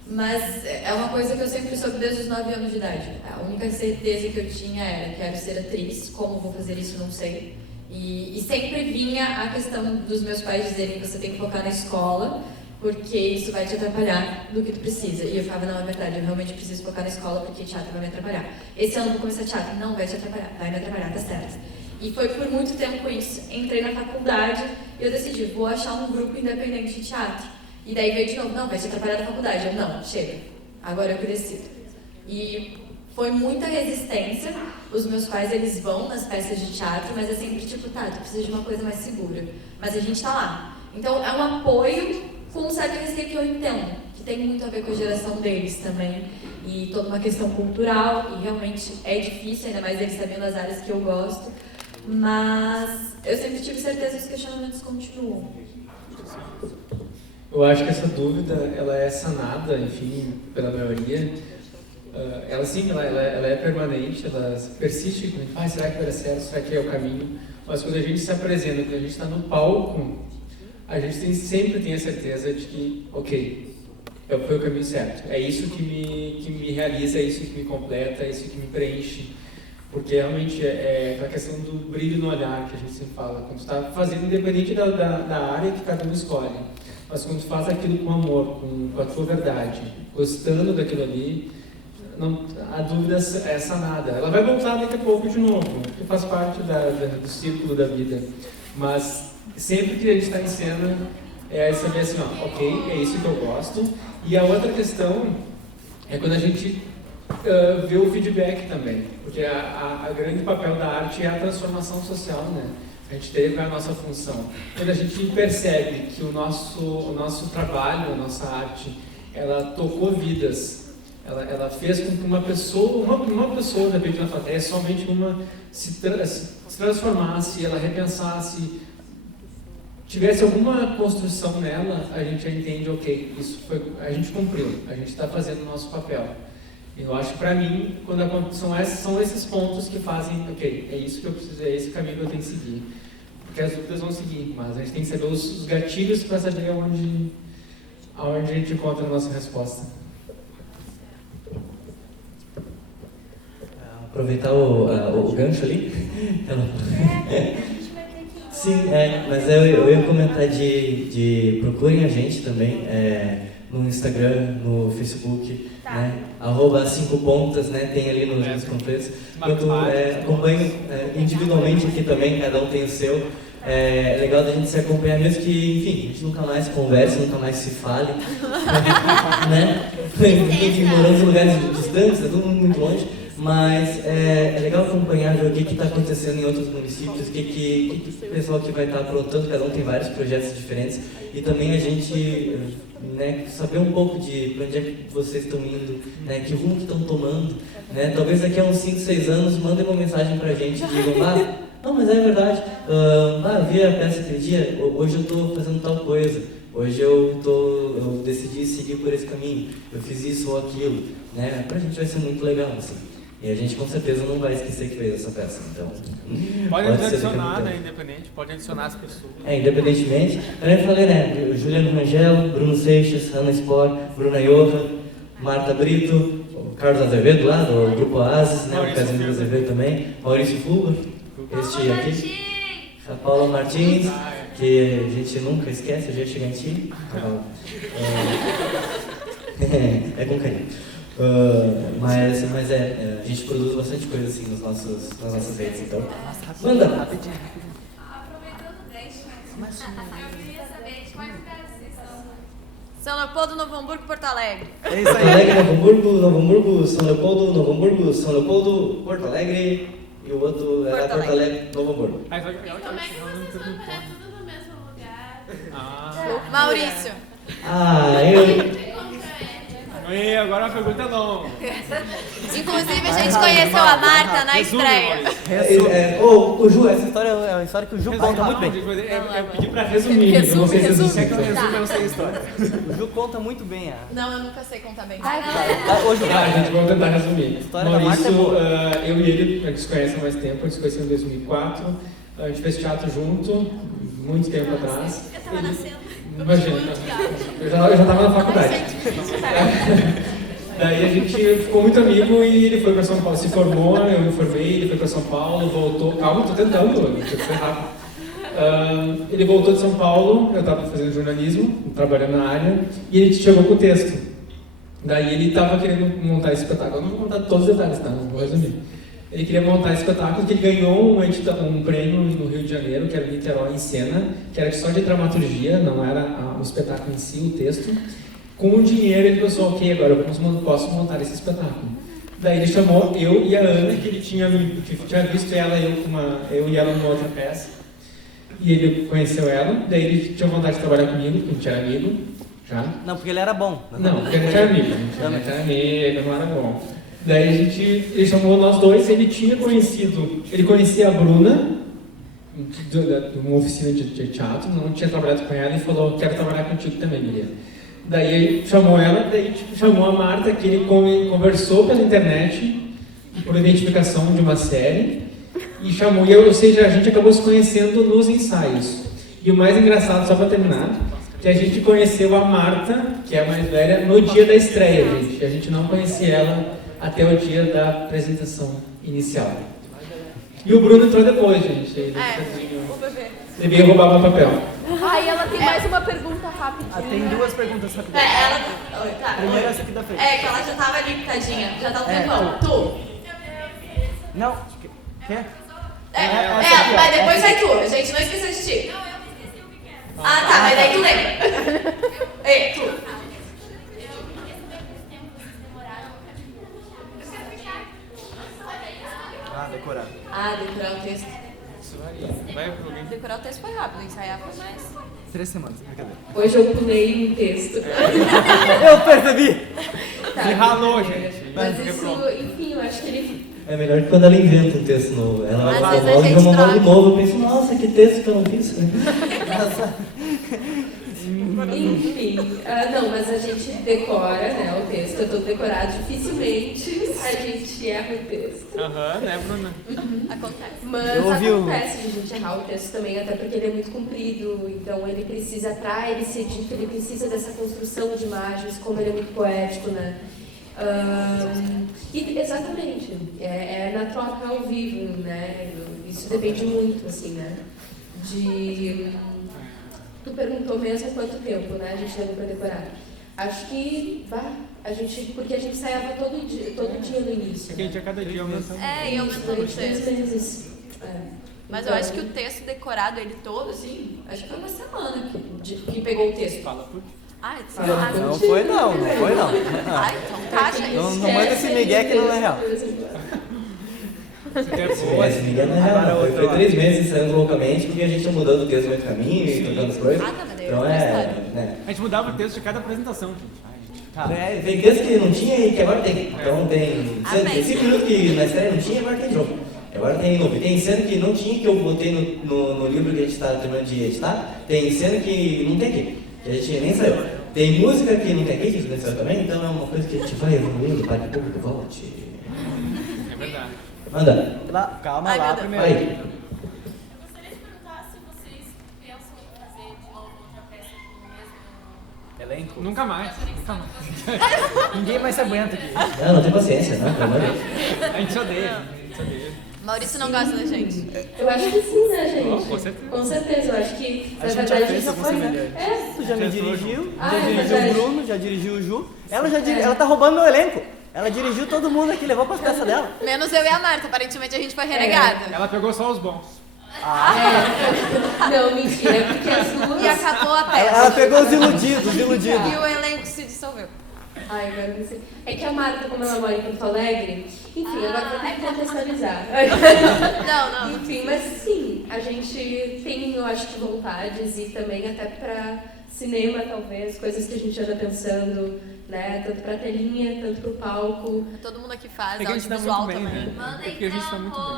Mas é uma coisa que eu sempre soube desde os 9 anos de idade. A única certeza que eu tinha era: quero ser atriz, como vou fazer isso não sei. E sempre vinha a questão dos meus pais dizerem que você tem que focar na escola, porque isso vai te atrapalhar do que tu precisa. E eu falava, não, é verdade, eu realmente preciso focar na escola porque teatro vai me atrapalhar. Esse ano eu vou começar teatro, não vai te atrapalhar, vai me atrapalhar, tá certo. E foi por muito tempo isso. Entrei na faculdade e eu decidi, vou achar um grupo independente de teatro. E daí veio de novo, não, vai te atrapalhar na faculdade. Eu, não, chega, agora eu que decido. E foi muita resistência. Os meus pais, eles vão nas peças de teatro, mas é sempre tipo, tá, tu precisa de uma coisa mais segura. Mas a gente tá lá. Então é um apoio com um certo receio que eu entendo, que tem muito a ver com a geração deles também. E toda uma questão cultural, e realmente é difícil, ainda mais eles sabendo as áreas que eu gosto. Mas eu sempre tive certeza que os questionamentos continuam. Eu acho que essa dúvida, ela é sanada, enfim, pela maioria. Ela sim, ela é permanente, ela persiste quando a gente fala, será que vai dar certo, será que é o caminho? Mas quando a gente se apresenta, quando a gente está no palco, a gente sempre tem a certeza de que, ok, foi o caminho certo. É isso que me realiza, é isso que me completa, é isso que me preenche. Porque realmente é a questão do brilho no olhar que a gente sempre fala. Quando tu está fazendo, independente da área que cada um escolhe. Mas quando tu faz aquilo com amor, com a tua verdade, gostando daquilo ali, a dúvida é sanada. Ela vai voltar daqui a pouco de novo, porque faz parte do círculo da vida. Mas sempre que a gente está em cena, é saber assim, ó, ok, é isso que eu gosto. E a outra questão é quando a gente vê o feedback também, porque a grande papel da arte é a transformação social, né? A gente teve a nossa função. Quando a gente percebe que o nosso trabalho, a nossa arte, ela tocou vidas, ela fez com que uma pessoa, de repente na plateia, somente uma, se transformasse, ela repensasse, tivesse alguma construção nela, a gente já entende, ok, a gente cumpriu, a gente está fazendo o nosso papel. E eu acho que para mim, são esses pontos que fazem, ok, é isso que eu preciso, é esse caminho que eu tenho que seguir. Porque as dúvidas vão seguir, mas a gente tem que saber os gatilhos para saber aonde a gente encontra a nossa resposta. Aproveitar o gancho ali. Sim, mas eu ia comentar de procurem a gente também no Instagram, no Facebook, né? @5pontas, né? Tem ali nos completos. Eu acompanho individualmente aqui também, cada um tem o seu. É legal da gente se acompanhar mesmo que, enfim, a gente nunca mais conversa, nunca mais se fale, né? Enfim, moramos em lugares distantes, é todo mundo muito longe. Mas é legal acompanhar, ver o que está acontecendo em outros municípios, o que o pessoal que vai estar aprontando, cada um tem vários projetos diferentes, e também a gente, né, saber um pouco de para onde é que vocês estão indo, né, que rumo que estão tomando, né, talvez daqui a uns 5, 6 anos mandem uma mensagem para a gente e digam, não, mas é verdade, eu vi a peça aquele dia, hoje eu estou fazendo tal coisa, hoje eu decidi seguir por esse caminho, eu fiz isso ou aquilo, né, para a gente vai ser muito legal, assim. E a gente com certeza não vai esquecer que fez essa peça, então... Pode adicionar, né, independente, pode adicionar as pessoas. Independentemente. Eu falei, né, Juliano Rangel, Bruno Seixas, Ana Spor, Bruna Johan, Marta Brito, Carlos Azevedo lá, do Grupo Oasis, né, o Casimiro Azevedo também, Maurício Fulber, este aqui, a Paula Martins, que a gente nunca esquece, eu já cheguei em ti. É com carinho. Mas a gente produz bastante coisa assim nas nossas redes, então. Manda! Aproveitando o gancho, eu queria saber de quais lugares vocês são. São Leopoldo, Novo Hamburgo, Porto Alegre. É isso aí. Porto Alegre, Novo Hamburgo, São Leopoldo, Novo Hamburgo, São Leopoldo, Porto Alegre e o outro era Porto Alegre, Novo Hamburgo. E como é que vocês vão morar tudo no mesmo lugar? Maurício. E agora a pergunta é longa. Inclusive, a gente conheceu a Marta na estreia. O Ju, essa história é uma história que o Ju conta muito bem. Eu pedi pra resumir. Resume. Eu não sei a história. O Ju conta muito bem. Não, eu nunca sei contar bem. A gente vai tentar resumir. A história da Maurício, Marta é boa. eu e ele, a gente se conhece há mais tempo, a gente se conheceu em 2004. A gente fez teatro junto, muito tempo atrás. Eu tava nascendo. Imagina, eu já estava na faculdade. Daí a gente ficou muito amigo e ele foi para São Paulo, se formou, eu me formei, ele foi para São Paulo, voltou. Calma, tô tentando, foi rápido. Ele voltou de São Paulo, eu estava fazendo jornalismo, trabalhando na área, e ele chegou com o texto. Daí ele estava querendo montar esse espetáculo. Eu não vou contar todos os detalhes, tá? Não vou resumir. Ele queria montar esse espetáculo, que ele ganhou um prêmio no Rio de Janeiro, que era Niterói em Cena, que era só de dramaturgia, não era o espetáculo em si, o texto. Com o dinheiro ele pensou, ok, agora eu posso montar esse espetáculo. Daí ele chamou eu e a Ana, que ele tinha visto eu e ela numa outra peça. E ele conheceu ela, daí ele tinha vontade de trabalhar comigo, porque a gente era amigo, já. Não, porque ele era bom. Não, porque a gente era amigo, não era bom. Daí ele chamou nós dois, ele conhecia a Bruna, de uma oficina de teatro, não tinha trabalhado com ela e falou, quero trabalhar contigo também, Maria. Daí ele chamou ela, daí chamou a Marta, que ele conversou pela internet, por identificação de uma série, e chamou, ou seja, a gente acabou se conhecendo nos ensaios. E o mais engraçado, só para terminar, que a gente conheceu a Marta, que é a mais velha, no dia da estreia, gente. A gente não conhecia ela até o dia da apresentação inicial. E o Bruno entrou depois, gente. O bebê. Ele veio roubar meu papel. Ai, ela tem mais uma pergunta rápida. Tem duas perguntas rápidas. Tá. Primeiro essa aqui da frente. É, que ela já tava ali, tadinha. Já tá um tempão. Tu. Não. Quer? Mas depois vai tu. A gente não esqueceu de ti. Não, eu esqueci o que era. Ah, tá. Mas daí tu lembra. Ei, tu. Decorar o texto. Isso varia. Vai pro alguém. Decorar o texto foi rápido, ensaiar foi mais. 3 semanas, brincadeira. Hoje eu pulei um texto. Eu percebi! Você ralou, gente. Mas isso, enfim, eu acho que ele... É melhor que quando ela inventa um texto novo. Ela vai Às falar vezes a logo e gente uma troca. nome novo. Eu penso, nossa, que texto que eu não fiz. Enfim, não, mas a gente decora, né, o texto, é todo decorado, dificilmente a gente erra o texto. Né, Bruna? Acontece. Mas acontece de a gente errar o texto também, até porque ele é muito comprido, então ele precisa, pra ele ser dito, ele precisa dessa construção de imagens, como ele é muito poético, né. E, exatamente, é na troca ao vivo, né, isso depende muito, assim, né, Tu perguntou mesmo quanto tempo, né, a gente levou para decorar. Acho que porque a gente ensaiava todo dia no início. Porque a gente a cada dia aumentando. E aumentando o texto. 2 meses. Mas eu acho que o texto decorado, ele todo, assim, acho que foi uma semana que pegou o texto. Fala por ti. Não foi não. Então tá, gente. Não manda esse migué que não é real. Esse Miguel não é real. Foi 3 meses ensaiando loucamente, porque a gente ia mudando o texto no meio do caminho e trocando as coisas. Então né? A gente mudava o texto de cada apresentação, gente. Tem texto que não tinha e que agora tem. Então tem 5 minutos que na estreia não tinha, agora tem de novo. Agora tem novo. Tem cena que não tinha, que eu botei no livro que a gente está terminando de editar. Tem cena que não tem aqui, que a gente nem saiu. Tem música que não tem aqui, que a gente não saiu também. Então é uma coisa que a gente vai evoluindo para que o público volte. É verdade. Manda. Calma lá primeiro. Aí. Eu gostaria de perguntar se vocês pensam em fazer de novo outra peça com o mesmo Elenco? Nunca mais. Ninguém mais se aguenta aqui. Não tem paciência, né? A gente se odeia. Maurício não gosta da gente. Eu acho que sim, né, gente? Com certeza. Com certeza, eu acho que A gente já fez com você, né? Tu já me dirigiu, já dirigiu o Bruno, já dirigiu o Ju. Ela tá roubando meu elenco. Ela dirigiu todo mundo aqui, levou pras peças dela. Menos eu e a Marta, aparentemente a gente foi renegada. Ela pegou só os bons. Não, mentira, é porque as duas... E acabou a peça. Ela pegou os iludidos. E o elenco se dissolveu. Ai, agora não sei. É que a Marta, como ela mora em Porto Alegre, enfim, agora vou ter que contextualizar. Não. Enfim, mas sim, a gente tem, eu acho que vontades e também até pra cinema, talvez, coisas que a gente anda pensando, né? Tanto pra telinha, tanto pro palco. Todo mundo aqui faz, É que a gente tá audiovisual muito bem, também. né? É porque a gente tá muito bem.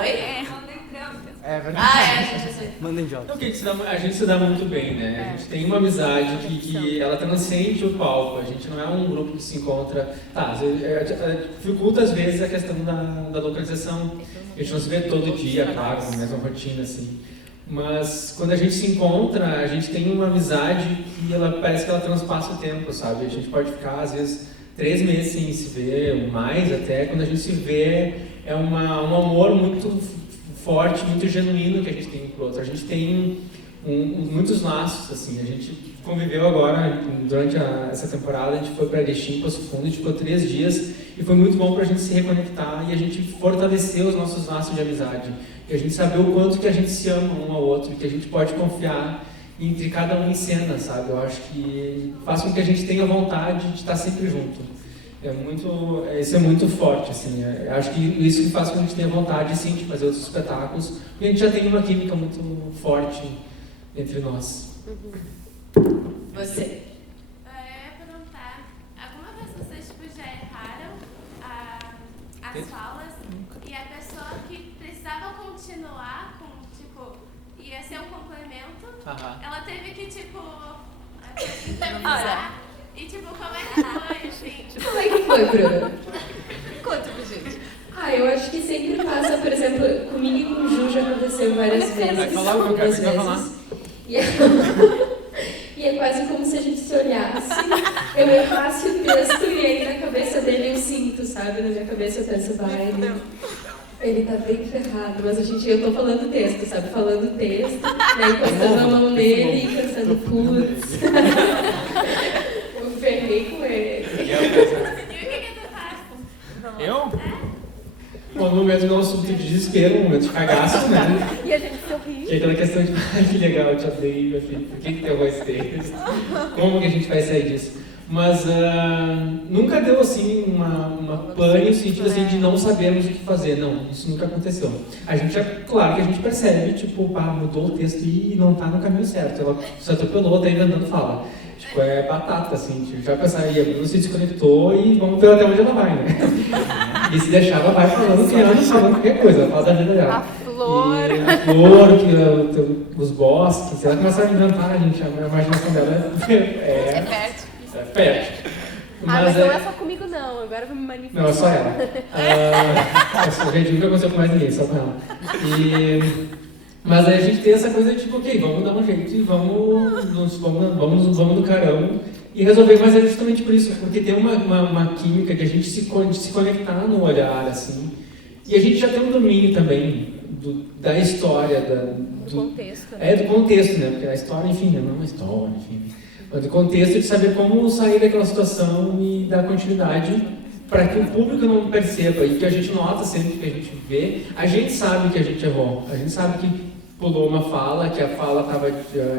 Oi? É verdade. Mandem jogos. Então, a gente se dá muito bem, né? A gente tem uma amizade que ela transcende o palco. A gente não é um grupo que se encontra... Tá, dificulta às vezes a questão da localização. A gente não se vê todo dia, claro, na mesma rotina, assim. Mas quando a gente se encontra, a gente tem uma amizade que parece que ela transpassa o tempo, sabe? A gente pode ficar, às vezes, 3 meses sem se ver, mais até. Quando a gente se vê, é um amor muito forte, muito genuíno que a gente tem um pro outro. A gente tem muitos laços, assim. A gente conviveu agora, durante essa temporada, a gente foi para Erechim, Passo Fundo, a gente ficou 3 dias e foi muito bom para a gente se reconectar e a gente fortalecer os nossos laços de amizade. E a gente saber o quanto que a gente se ama um ao outro, que a gente pode confiar entre cada um em cena, sabe? Eu acho que faz com que a gente tenha vontade de estar sempre junto. Isso é muito forte, assim. Eu acho que isso que faz com que a gente tenha vontade, sim, de fazer outros espetáculos, porque a gente já tem uma química muito forte entre nós. Você? Eu ia perguntar, alguma vez vocês já erraram as falas e a pessoa que precisava continuar com, ia ser um complemento, ela teve que, improvisar. E, como é que foi, assim? Como é que foi, Bruna? Conta pra gente. Eu acho que sempre passa, por exemplo, comigo e com o Ju já aconteceu várias vezes. Vai falar, eu quero que vai falar. E é quase como se a gente se olhasse, eu errasse o texto e aí na cabeça dele eu sinto, sabe? Na minha cabeça eu penso, ele tá bem ferrado, mas eu tô falando texto, sabe? Falando texto, né? Encostando a mão nele e pensando, putz, eu ferrei com ele. E o que tu faz? Eu? Bom, no momento do nosso de desespero, no momento de cagaço, né? E a gente sorri. Que é aquela questão de, que legal, eu te odeio, meu filho, por que tem esse texto? Como que a gente vai sair disso? Mas nunca deu, assim, uma pane no sentido, assim, de não sabermos o que fazer. Não, isso nunca aconteceu. A gente, claro que a gente percebe, mudou o texto e não tá no caminho certo. Ela se atropelou, tá inventando fala. É batata, assim, já pensaria, a Bruna se desconectou e vamos ver até onde ela vai, né? E se deixar, ela vai falando qualquer coisa, ela fala da vida dela. A flor, os bosques, ela começa a inventar, gente, a imaginação dela é fértil. mas não é só comigo não, agora eu vou me manifestar. Não, é só ela. A gente nunca aconteceu com mais ninguém, só com ela. Mas aí a gente tem essa coisa de, ok, vamos dar um jeito e vamos no carão e resolver, mas é justamente por isso, porque tem uma química de a gente se conectar no olhar, assim, e a gente já tem um domínio também da história, do contexto. Do contexto, né, porque a história, enfim, não é uma história, enfim, mas do contexto de saber como sair daquela situação e dar continuidade para que o público não perceba e que a gente nota sempre que a gente vê, a gente sabe que a gente errou, a gente sabe que pulou uma fala, que a fala estava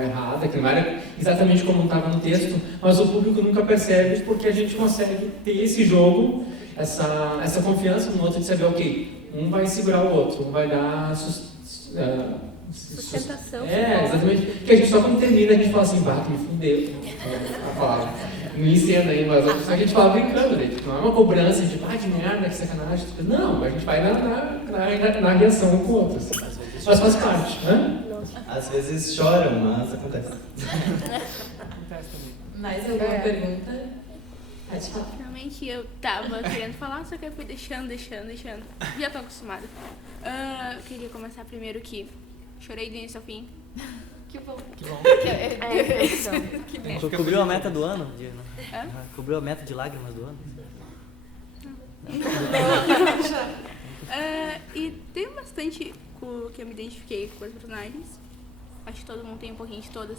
errada, que não era exatamente como estava no texto, mas o público nunca percebe porque a gente consegue ter esse jogo, essa confiança no outro de saber, ok, um vai segurar o outro, um vai dar sustentação. Exatamente. Que a gente só quando termina a gente fala assim, me fudeu, a palavra. Não encena aí, mas a gente fala brincando, né? Não é uma cobrança de que merda, que sacanagem. Não, a gente vai na reação um com o outro. Assim. Mas faz parte, né? Às vezes choram, mas acontece. Mais alguma pergunta? Pode falar. Realmente eu tava querendo falar, só que eu fui deixando. Já tô acostumada. Eu queria começar primeiro que chorei do início ao fim. Que bom. Cobriu a meta do ano? Cobriu a meta de lágrimas do ano? E tem bastante que eu me identifiquei com os personagens. Acho que todo mundo tem um pouquinho de todas,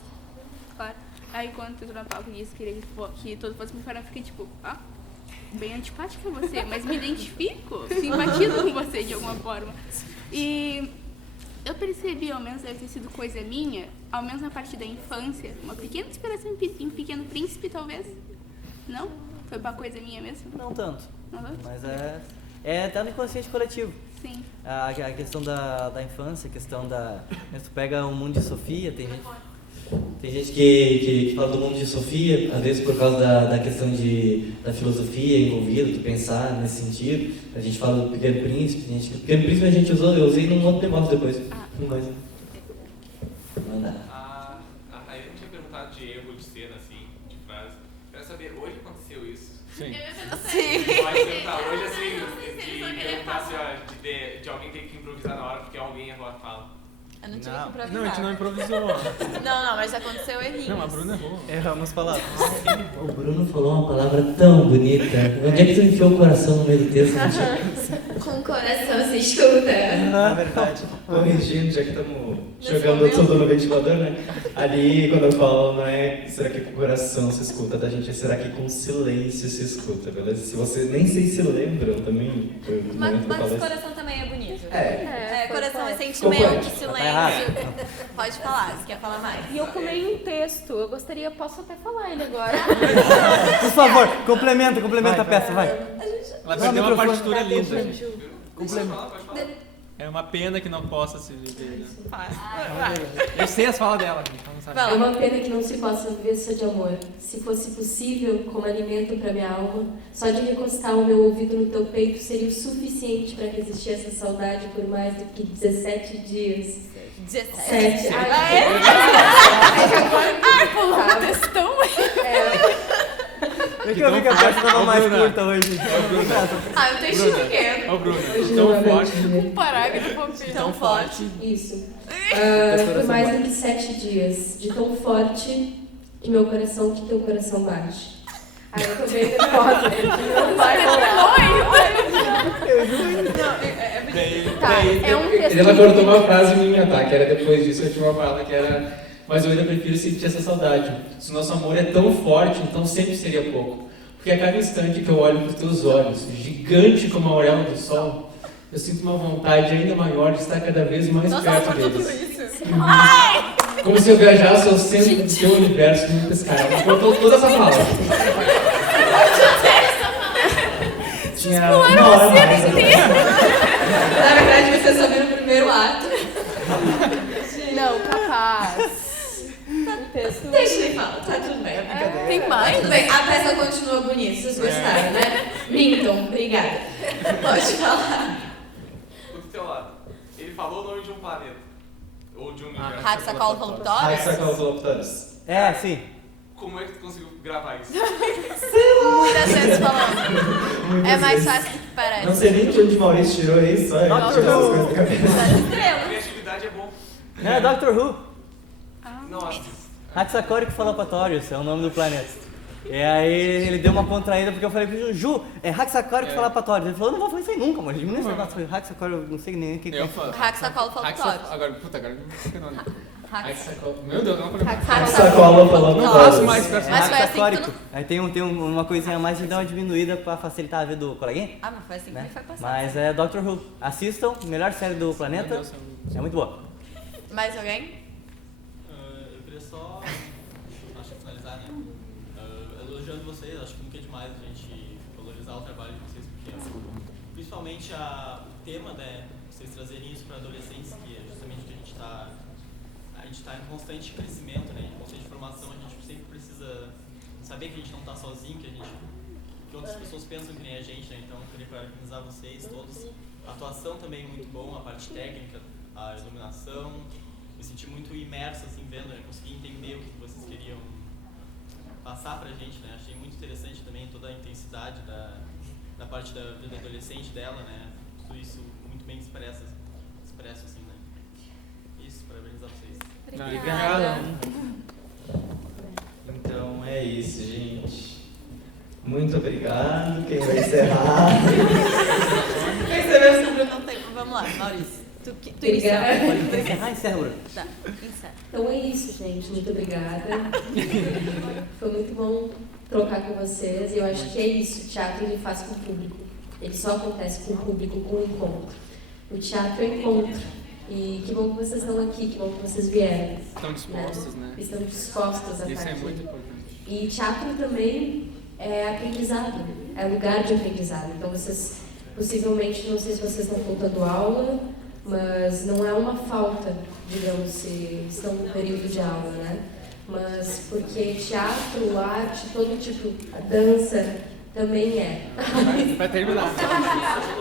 claro. Aí quando eu tô na palco e disse que queria que todo fosse me falar, eu fiquei tipo, bem antipática a você, mas me identifico, simpatizo com você de alguma forma. E eu percebi, ao menos deve ter sido coisa minha, ao menos na parte da infância, uma pequena inspiração em Pequeno Príncipe, talvez? Não? Foi uma coisa minha mesmo? Não tanto. Não? Mas é até no inconsciente coletivo. Sim. A questão da infância, a questão da... Tu pega o mundo de Sofia, tem gente que fala do mundo de Sofia, às vezes por causa da questão da filosofia envolvida, de pensar nesse sentido. A gente fala do Pequeno Príncipe, Pequeno Príncipe eu usei num outro negócio depois. Mas... Manda. A Raíssa tinha perguntado de erro de cena, assim, de frase. Quero saber, hoje aconteceu isso? Sim. Sim. Pode perguntar hoje, assim, de perguntar se de alguém ter que improvisar na hora porque alguém errou a fala. Eu não tive que improvisar. Não, a gente não improvisou. Não, mas aconteceu errinhos. Não, a Bruna errou. Erramos palavras. O Bruno falou uma palavra tão bonita. Onde é que tu enfiou o coração no meio do texto? Com o coração se escuta. Na verdade, corrigindo, já que estamos jogando tudo no ventilador, né? Ali, quando eu falo, não é será que com o coração se escuta da gente, é será que com silêncio se escuta, beleza? Se você nem sei se lembram também. Mas o coração também é bonito. Coração é Complexo. sentimento, silêncio. Pode falar, se quer falar mais. E eu pulei um texto, eu gostaria, posso até falar ele agora. Por favor, complementa a peça, vai. Ela perdeu uma partitura linda. Complementa. É uma pena que não possa se viver. Eu sei as falas dela. Então não sabe. É uma pena que não se possa viver só de amor. Se fosse possível, como alimento para minha alma, só de recostar o meu ouvido no teu peito seria o suficiente para resistir a essa saudade por mais do que 17 dias. 17? Pulou um textão. Eu que eu vi que a peça estava mais curta hoje. Eu tô enxergando. Ô, Bruna, tão forte. Um parágrafo tão forte. Isso. Por mais do que 7 dias. De tão forte que meu coração, que teu coração bate. Eu tô bem nervosa, porque não vai rolar. Ela cortou uma frase minha, tá? Que era depois disso, eu tinha uma fala que era: mas eu ainda prefiro sentir essa saudade. Se o nosso amor é tão forte, então sempre seria pouco. Porque a cada instante que eu olho para os teus olhos, gigante como a auréola do sol, eu sinto uma vontade ainda maior de estar cada vez mais perto deles. Como se eu viajasse ao centro do teu universo no pescar. Ela cortou toda essa fala. Tinha uma hora mais. Na verdade, você só viu o primeiro ato. Não, capaz. Deixa ele falar, tá tudo bem. Tem mais? Tudo bem, a peça continua bonita, vocês gostaram, né? Minton, obrigada. Pode falar. Do teu lado, ele falou o nome de um planeta. Ou de um universo. Haxacolophopteros? Haxacolophopteros. É, sim. Como é que tu conseguiu gravar isso? Muitas vezes falando. É mais fácil do que parece. Não sei nem de onde o Maurício tirou isso, olha. Tirou essas coisas da cabeça. A criatividade é bom. Não, é Doctor Who. Nossa. Haxacorico Falapatórios é o nome do planeta. E aí ele deu uma contraída porque eu falei pro Ju, é Haxacorico Falapatórios. Ele falou, não vou falar isso aí nunca, mas diminui esse negócio. Haxacorico, não sei nem o que é. Haxacolophopteros. Agora, meu Deus, não Haxacolophopteros. Não faço mais personagem. Mas foi assim que tu Haxacorico. Aí tem uma coisinha a mais e dá uma diminuída pra facilitar a vida do coleguinha. mas foi assim que me foi passado. Mas é Doctor Who. Assistam, melhor série do planeta. É muito boa. Mais alguém? Eu queria só, acho que finalizar, né? Elogiando vocês, acho que nunca é demais a gente valorizar o trabalho de vocês, porque principalmente o tema, né? Vocês trazerem isso para adolescentes, que é justamente o que a gente está em constante crescimento, né? Em constante formação, a gente sempre precisa saber que a gente não está sozinho, que outras pessoas pensam que nem a gente, né? Então eu queria parabenizar vocês todos. A atuação também é muito bom, a parte técnica, a iluminação. Me senti muito imerso, assim, vendo, né? Consegui entender o que vocês queriam passar pra gente, né? Achei muito interessante também toda a intensidade da parte da vida adolescente dela, né? Tudo isso muito bem expresso assim, né? Isso, parabenizar vocês. Obrigado. Então é isso, gente. Muito obrigado. Quem vai encerrar? Percebeu que o Bruno não tem. Vamos lá, Maurício. Tu Obrigada. Encerra, Bruno. Tá, encerra. Então é isso, gente. Muito obrigada. Foi muito bom trocar com vocês. E eu acho que é isso. O teatro ele faz com o público. Ele só acontece com o público, com o encontro. O teatro é encontro. E que bom que vocês estão aqui, que bom que vocês vieram. Estão dispostos, né? Estão dispostos a Isso estar é aqui. muito importante. E teatro também é aprendizado, é lugar de aprendizado. Então vocês, possivelmente, não sei se vocês estão faltando aula, mas não é uma falta, digamos, se estão no período de aula, né? Mas porque teatro, arte, todo tipo, a dança também é. Vai terminar.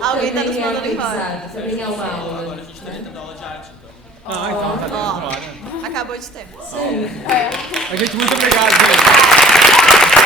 Alguém tá nos Também é mandando embora. aprendizado, também é uma aula. Agora a gente também tá dando aula de arte, então. Então tá dentro, olha. Acabou de ter. Sim. Gente, muito obrigado, gente.